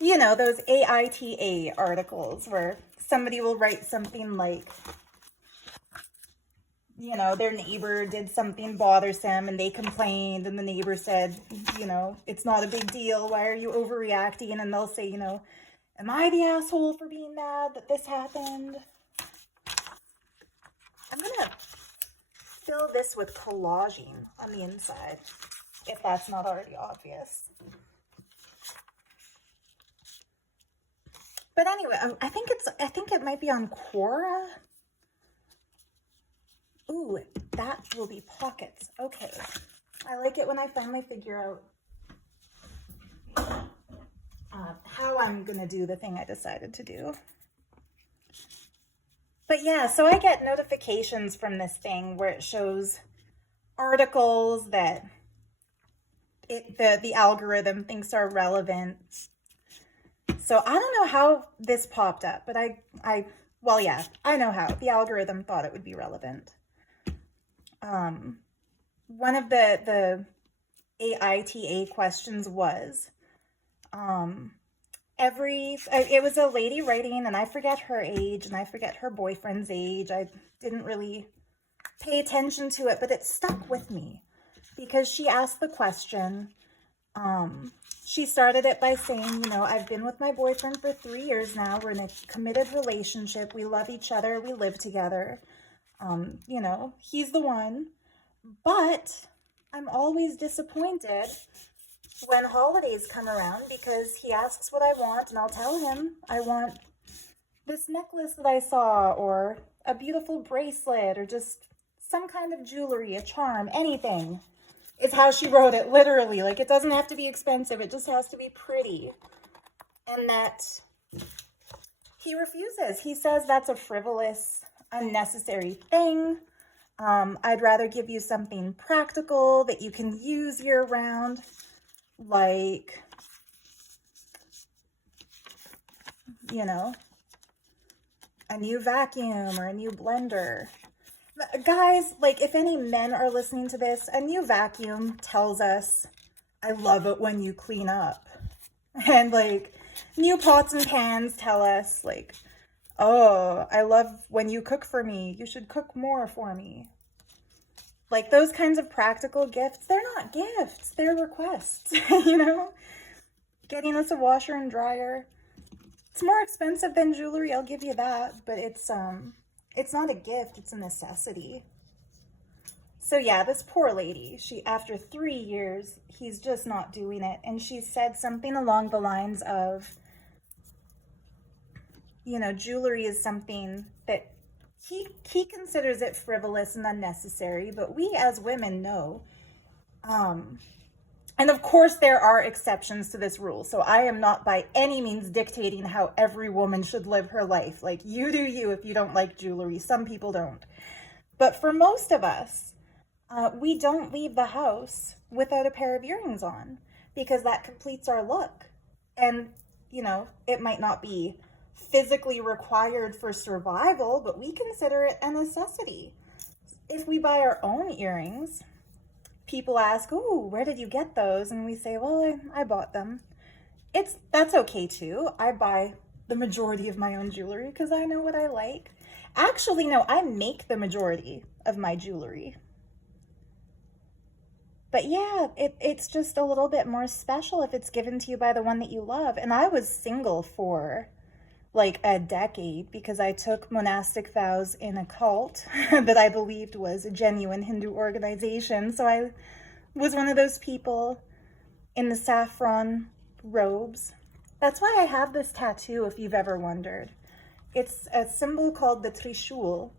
You know, those AITA articles where somebody will write something like, you know, their neighbor did something bothersome and they complained and the neighbor said, you know, it's not a big deal. Why are you overreacting? And they'll say, you know, am I the asshole for being mad that this happened? I'm going to fill this with collaging on the inside, if that's not already obvious. But anyway, I think it might be on Quora. Ooh, that will be pockets. Okay. I like it when I finally figure out how I'm going to do the thing I decided to do. But yeah, so I get notifications from this thing where it shows articles that the algorithm thinks are relevant. So I don't know how this popped up, but well, yeah, I know how. The algorithm thought it would be relevant. One of the AITA questions was, it was a lady writing, and I forget her age, and I forget her boyfriend's age. I didn't really pay attention to it, but it stuck with me because she asked the question. She started it by saying, you know, I've been with my boyfriend for 3 years now. We're in a committed relationship. We love each other. We live together. You know, he's the one. But I'm always disappointed when holidays come around because he asks what I want and I'll tell him I want this necklace that I saw or a beautiful bracelet or just some kind of jewelry, a charm, anything is how she wrote it, literally. Like, it doesn't have to be expensive. It just has to be pretty. And that he refuses. He says that's a frivolous, unnecessary thing. I'd rather give you something practical that you can use year round, like, you know, a new vacuum or a new blender. Guys, like, if any men are listening to this, a new vacuum tells us, I love it when you clean up. And, like, new pots and pans tell us, like, oh, I love when you cook for me. You should cook more for me. Like, those kinds of practical gifts, they're not gifts. They're requests, you know? Getting us a washer and dryer. It's more expensive than jewelry, I'll give you that. But it's not a gift, it's a necessity. So yeah, this poor lady, after 3 years, he's just not doing it. And she said something along the lines of, you know, jewelry is something that he considers it frivolous and unnecessary, but we as women know. And of course there are exceptions to this rule. So I am not by any means dictating how every woman should live her life. Like, you do you if you don't like jewelry. Some people don't. But for most of us, we don't leave the house without a pair of earrings on because that completes our look. And, you know, it might not be physically required for survival, but we consider it a necessity. If we buy our own earrings, people ask, "Ooh, where did you get those?" And we say, "Well, I bought them." That's okay too. I buy the majority of my own jewelry because I know what I like. Actually, no, I make the majority of my jewelry. But yeah, it's just a little bit more special if it's given to you by the one that you love. And I was single for like a decade because I took monastic vows in a cult that I believed was a genuine Hindu organization. So I was one of those people in the saffron robes. That's why I have this tattoo, if you've ever wondered. It's a symbol called the Trishul.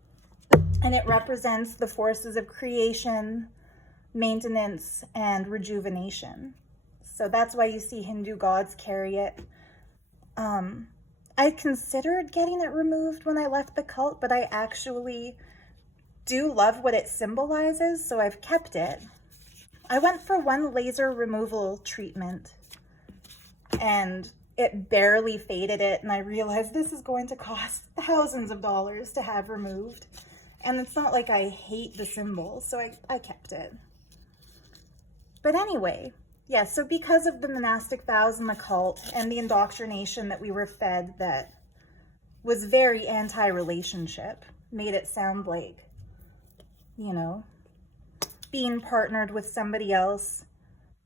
and it represents the forces of creation, maintenance, and rejuvenation. So that's why you see Hindu gods carry it. I considered getting it removed when I left the cult, but I actually do love what it symbolizes, so I've kept it. I went for one laser removal treatment, and it barely faded it, and I realized this is going to cost thousands of dollars to have removed. And it's not like I hate the symbol, so I kept it. But anyway, yeah, so because of the monastic vows in the cult and the indoctrination that we were fed that was very anti-relationship, made it sound like, you know, being partnered with somebody else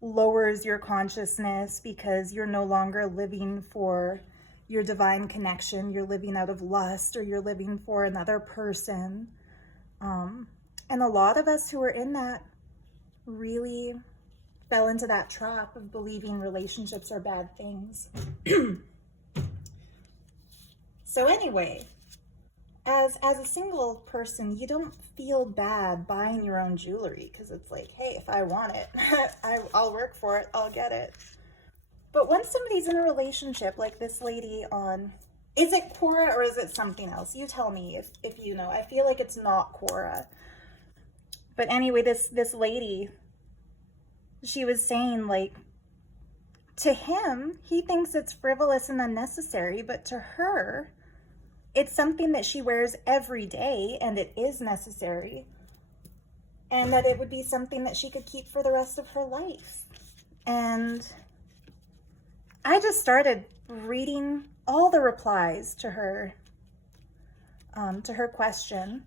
lowers your consciousness because you're no longer living for your divine connection. You're living out of lust, or you're living for another person. And a lot of us who were in that really fell into that trap of believing relationships are bad things. So anyway, as a single person, you don't feel bad buying your own jewelry because it's like, hey, if I want it, I'll work for it, I'll get it. But once somebody's in a relationship, like this lady on, is it Quora or is it something else? You tell me if you know. I feel like it's not Quora. But anyway, this lady, she was saying, like, to him, he thinks it's frivolous and unnecessary, but to her, it's something that she wears every day, and it is necessary, and that it would be something that she could keep for the rest of her life. And I just started reading all the replies to her question,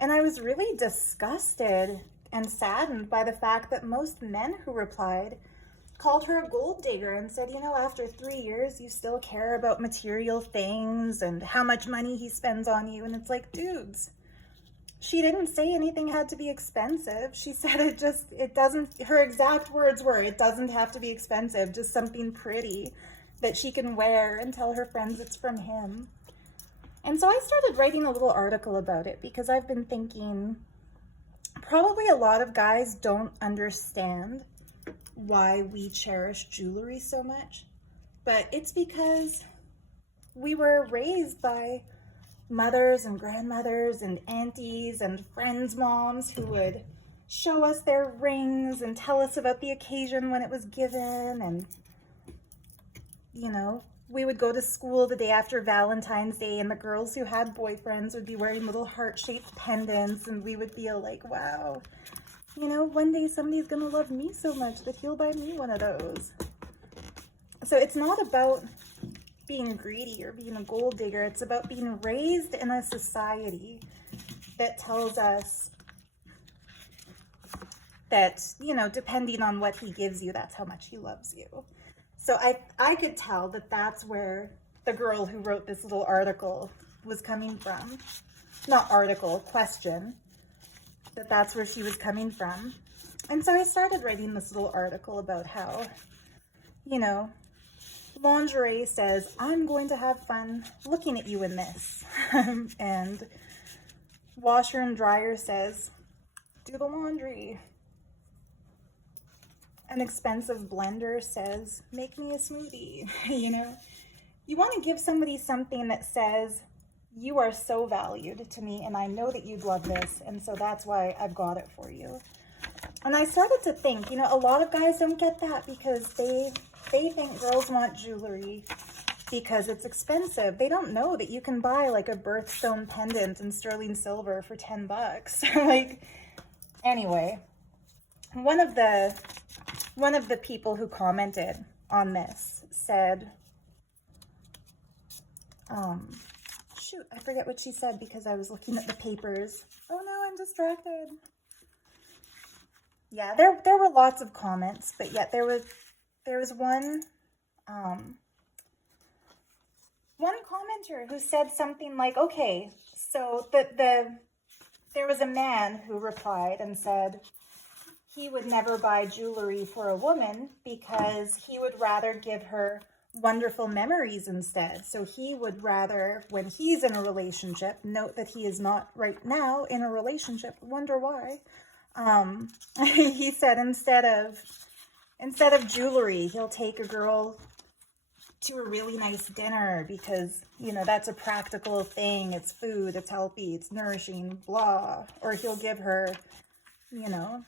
and I was really disgusted and saddened by the fact that most men who replied called her a gold digger and said, you know, after 3 years, you still care about material things and how much money he spends on you. And it's like, dudes, she didn't say anything had to be expensive. She said it doesn't, her exact words were, it doesn't have to be expensive, just something pretty that she can wear and tell her friends it's from him. And so I started writing a little article about it because I've been thinking probably a lot of guys don't understand why we cherish jewelry so much, but it's because we were raised by mothers and grandmothers and aunties and friends' moms who would show us their rings and tell us about the occasion when it was given. And, you know, we would go to school the day after Valentine's Day, and the girls who had boyfriends would be wearing little heart-shaped pendants, and we would feel like, wow, you know, one day somebody's gonna love me so much that he'll buy me one of those. So it's not about being greedy or being a gold digger. It's about being raised in a society that tells us that, you know, depending on what he gives you, that's how much he loves you. So I could tell that that's where the girl who wrote this little article was coming from. Not article, question. That's where she was coming from. And so I started writing this little article about how, you know, lingerie says, I'm going to have fun looking at you in this. And washer and dryer says, do the laundry. An expensive blender says, make me a smoothie. You know, you want to give somebody something that says, you are so valued to me, and I know that you'd love this, and so that's why I've got it for you. And I started to think, you know, a lot of guys don't get that because they think girls want jewelry because it's expensive. They don't know that you can buy like a birthstone pendant in sterling silver for $10. Like, anyway, one of the people who commented on this said, shoot, I forget what she said because I was looking at the papers. Oh no, I'm distracted. Yeah, there were lots of comments, but yet there was one commenter who said something like, okay, so there was a man who replied and said he would never buy jewelry for a woman because he would rather give her wonderful memories instead. So he would rather, when he's in a relationship, note that he is not right now in a relationship, wonder why. He said instead of jewelry, he'll take a girl to a really nice dinner because, you know, that's a practical thing. It's food, it's healthy, it's nourishing, blah. Or he'll give her, you know,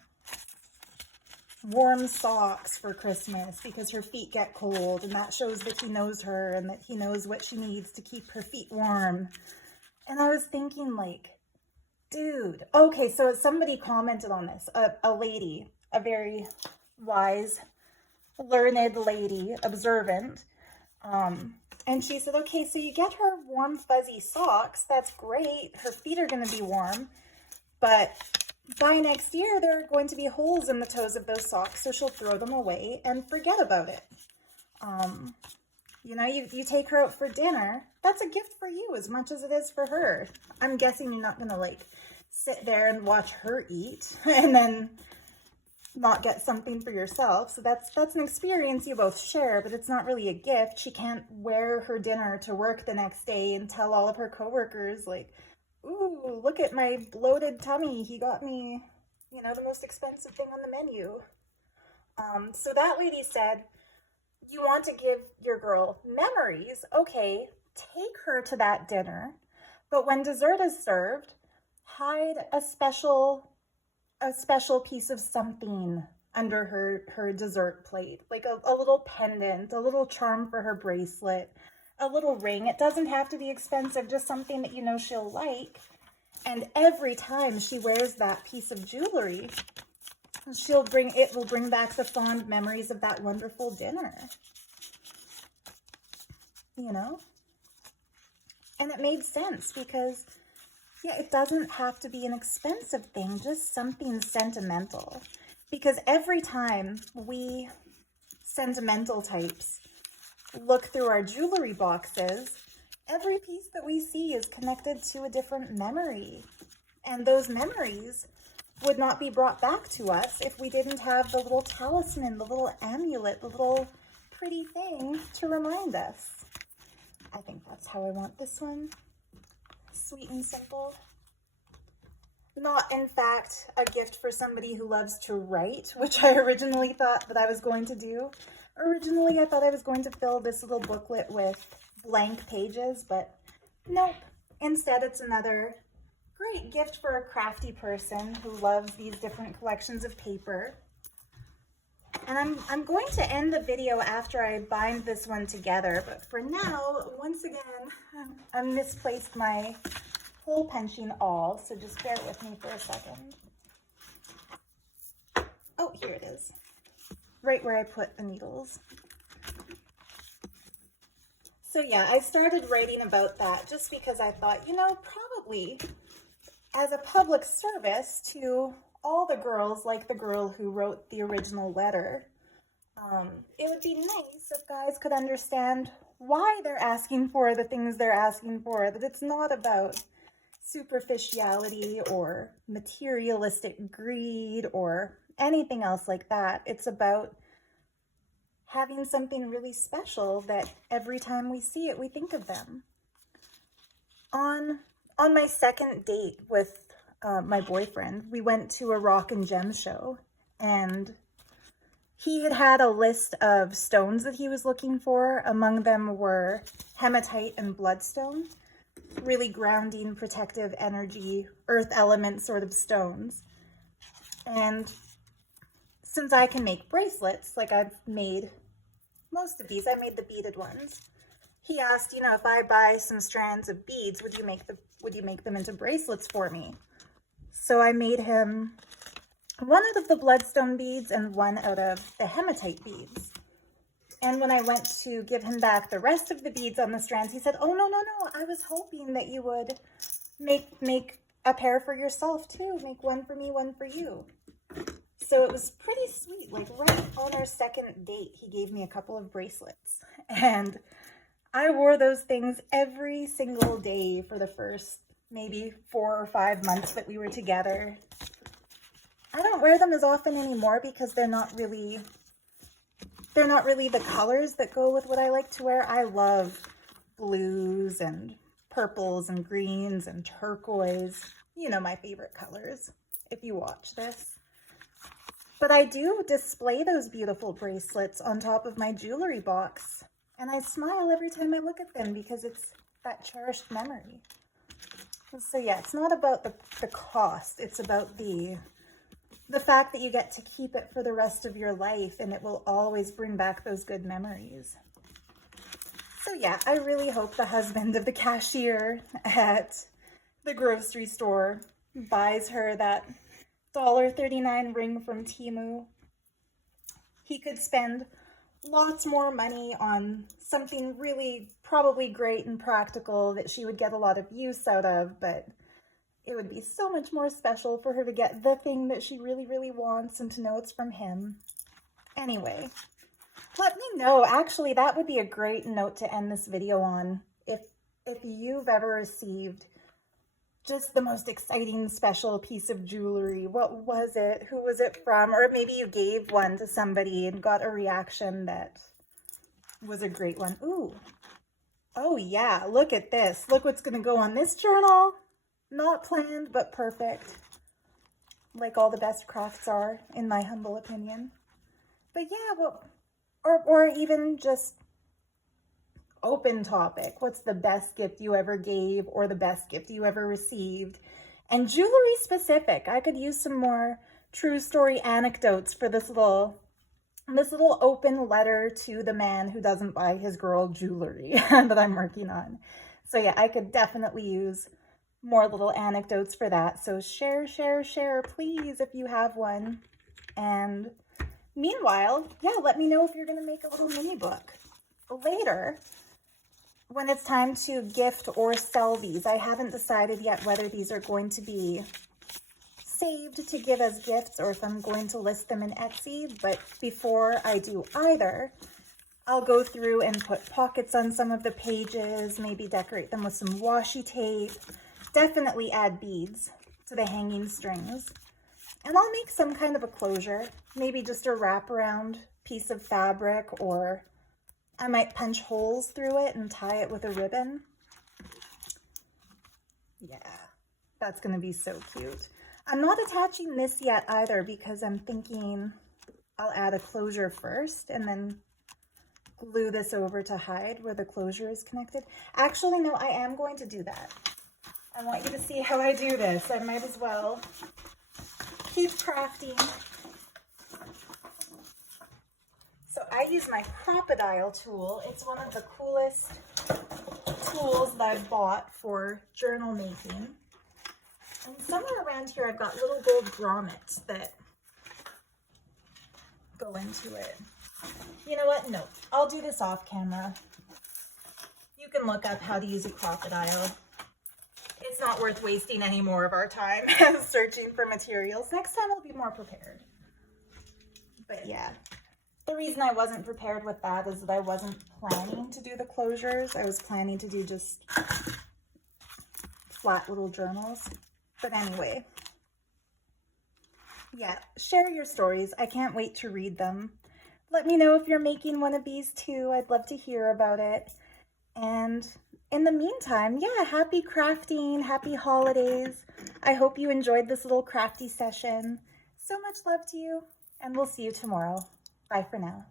warm socks for Christmas because her feet get cold, and that shows that he knows her and that he knows what she needs to keep her feet warm. And I was thinking, like, dude, okay, so somebody commented on this, a lady, a very wise, learned lady, observant, and she said, okay, so you get her warm fuzzy socks, that's great, her feet are going to be warm, but by next year there are going to be holes in the toes of those socks, so she'll throw them away and forget about it. You know, you take her out for dinner, that's a gift for you as much as it is for her. I'm guessing you're not going to, like, sit there and watch her eat and then not get something for yourself. So that's an experience you both share, but it's not really a gift. She can't wear her dinner to work the next day and tell all of her coworkers, like, ooh, look at my bloated tummy. He got me, you know, the most expensive thing on the menu. So that lady said, you want to give your girl memories. Okay, take her to that dinner, but when dessert is served, hide a special piece of something under her dessert plate, like a little pendant, a little charm for her bracelet, a little ring. It doesn't have to be expensive, just something that you know she'll like. And every time she wears that piece of jewelry, it will bring back the fond memories of that wonderful dinner. You know? And it made sense because, yeah, it doesn't have to be an expensive thing, just something sentimental. Because every time we sentimental types look through our jewelry boxes, every piece that we see is connected to a different memory. And those memories would not be brought back to us if we didn't have the little talisman, the little amulet, the little pretty thing to remind us. I think that's how I want this one. Sweet and simple. Not, in fact, a gift for somebody who loves to write, which I originally thought that I was going to do. Originally, I thought I was going to fill this little booklet with blank pages, but nope. Instead, it's another great gift for a crafty person who loves these different collections of paper. And I'm going to end the video after I bind this one together, but for now, once again, I misplaced my hole punching awl, so just bear with me for a second. Oh, here it is. Right where I put the needles. So yeah, I started writing about that just because I thought, you know, probably as a public service to all the girls, like the girl who wrote the original letter, it would be nice if guys could understand why they're asking for the things they're asking for, that it's not about superficiality or materialistic greed or anything else like that. It's about having something really special that every time we see it, we think of them. On my second date with my boyfriend, we went to a rock and gem show, and he had a list of stones that he was looking for. Among them were hematite and bloodstone, really grounding, protective energy, earth element sort of stones. And since I can make bracelets, like I've made most of these, I made the beaded ones. He asked, you know, if I buy some strands of beads, would you make them into bracelets for me? So I made him one out of the bloodstone beads and one out of the hematite beads. And when I went to give him back the rest of the beads on the strands, he said, oh, no, I was hoping that you would make a pair for yourself too. Make one for me, one for you. So it was pretty sweet. Like right on our second date, he gave me a couple of bracelets. And I wore those things every single day for the first maybe 4 or 5 months that we were together. I don't wear them as often anymore because they're they're not really the colors that go with what I like to wear. I love blues and purples and greens and turquoise. You know my favorite colors if you watch this. But I do display those beautiful bracelets on top of my jewelry box. And I smile every time I look at them because it's that cherished memory. So yeah, it's not about the cost. It's about the fact that you get to keep it for the rest of your life and it will always bring back those good memories. So yeah, I really hope the husband of the cashier at the grocery store buys her that $1.39 ring from Temu. He could spend lots more money on something really probably great and practical that she would get a lot of use out of, but it would be so much more special for her to get the thing that she really, really wants and to know it's from him. Anyway, let me know. Actually, that would be a great note to end this video on. If you've ever received just the most exciting special piece of jewelry, what was it? Who was it from? Or maybe you gave one to somebody and got a reaction that was a great one. Ooh. Oh yeah, look at this. Look what's gonna go on this journal. Not planned, but perfect. Like all the best crafts are, in my humble opinion. But yeah, well, or even just open topic. What's the best gift you ever gave or the best gift you ever received? And jewelry specific. I could use some more true story anecdotes for this little open letter to the man who doesn't buy his girl jewelry that I'm working on. So yeah, I could definitely use more little anecdotes for that. So share, please, if you have one. And meanwhile, yeah, let me know if you're going to make a little mini book later when it's time to gift or sell these. I haven't decided yet whether these are going to be saved to give as gifts or if I'm going to list them in Etsy. But before I do either, I'll go through and put pockets on some of the pages, maybe decorate them with some washi tape, definitely add beads to the hanging strings. And I'll make some kind of a closure, maybe just a wraparound piece of fabric, or I might punch holes through it and tie it with a ribbon. Yeah, that's going to be so cute. I'm not attaching this yet either because I'm thinking I'll add a closure first and then glue this over to hide where the closure is connected. Actually, no, I am going to do that. I want you to see how I do this. I might as well keep crafting. So I use my crocodile tool. It's one of the coolest tools that I've bought for journal making. And somewhere around here I've got little gold grommets that go into it. You know what? No, I'll do this off camera. You can look up how to use a crocodile. It's not worth wasting any more of our time searching for materials. Next time I'll be more prepared. But yeah, the reason I wasn't prepared with that is that I wasn't planning to do the closures. I was planning to do just flat little journals. But anyway, yeah, share your stories. I can't wait to read them. Let me know if you're making one of these too. I'd love to hear about it. And in the meantime, yeah, happy crafting, happy holidays. I hope you enjoyed this little crafty session. So much love to you, and we'll see you tomorrow. Bye for now.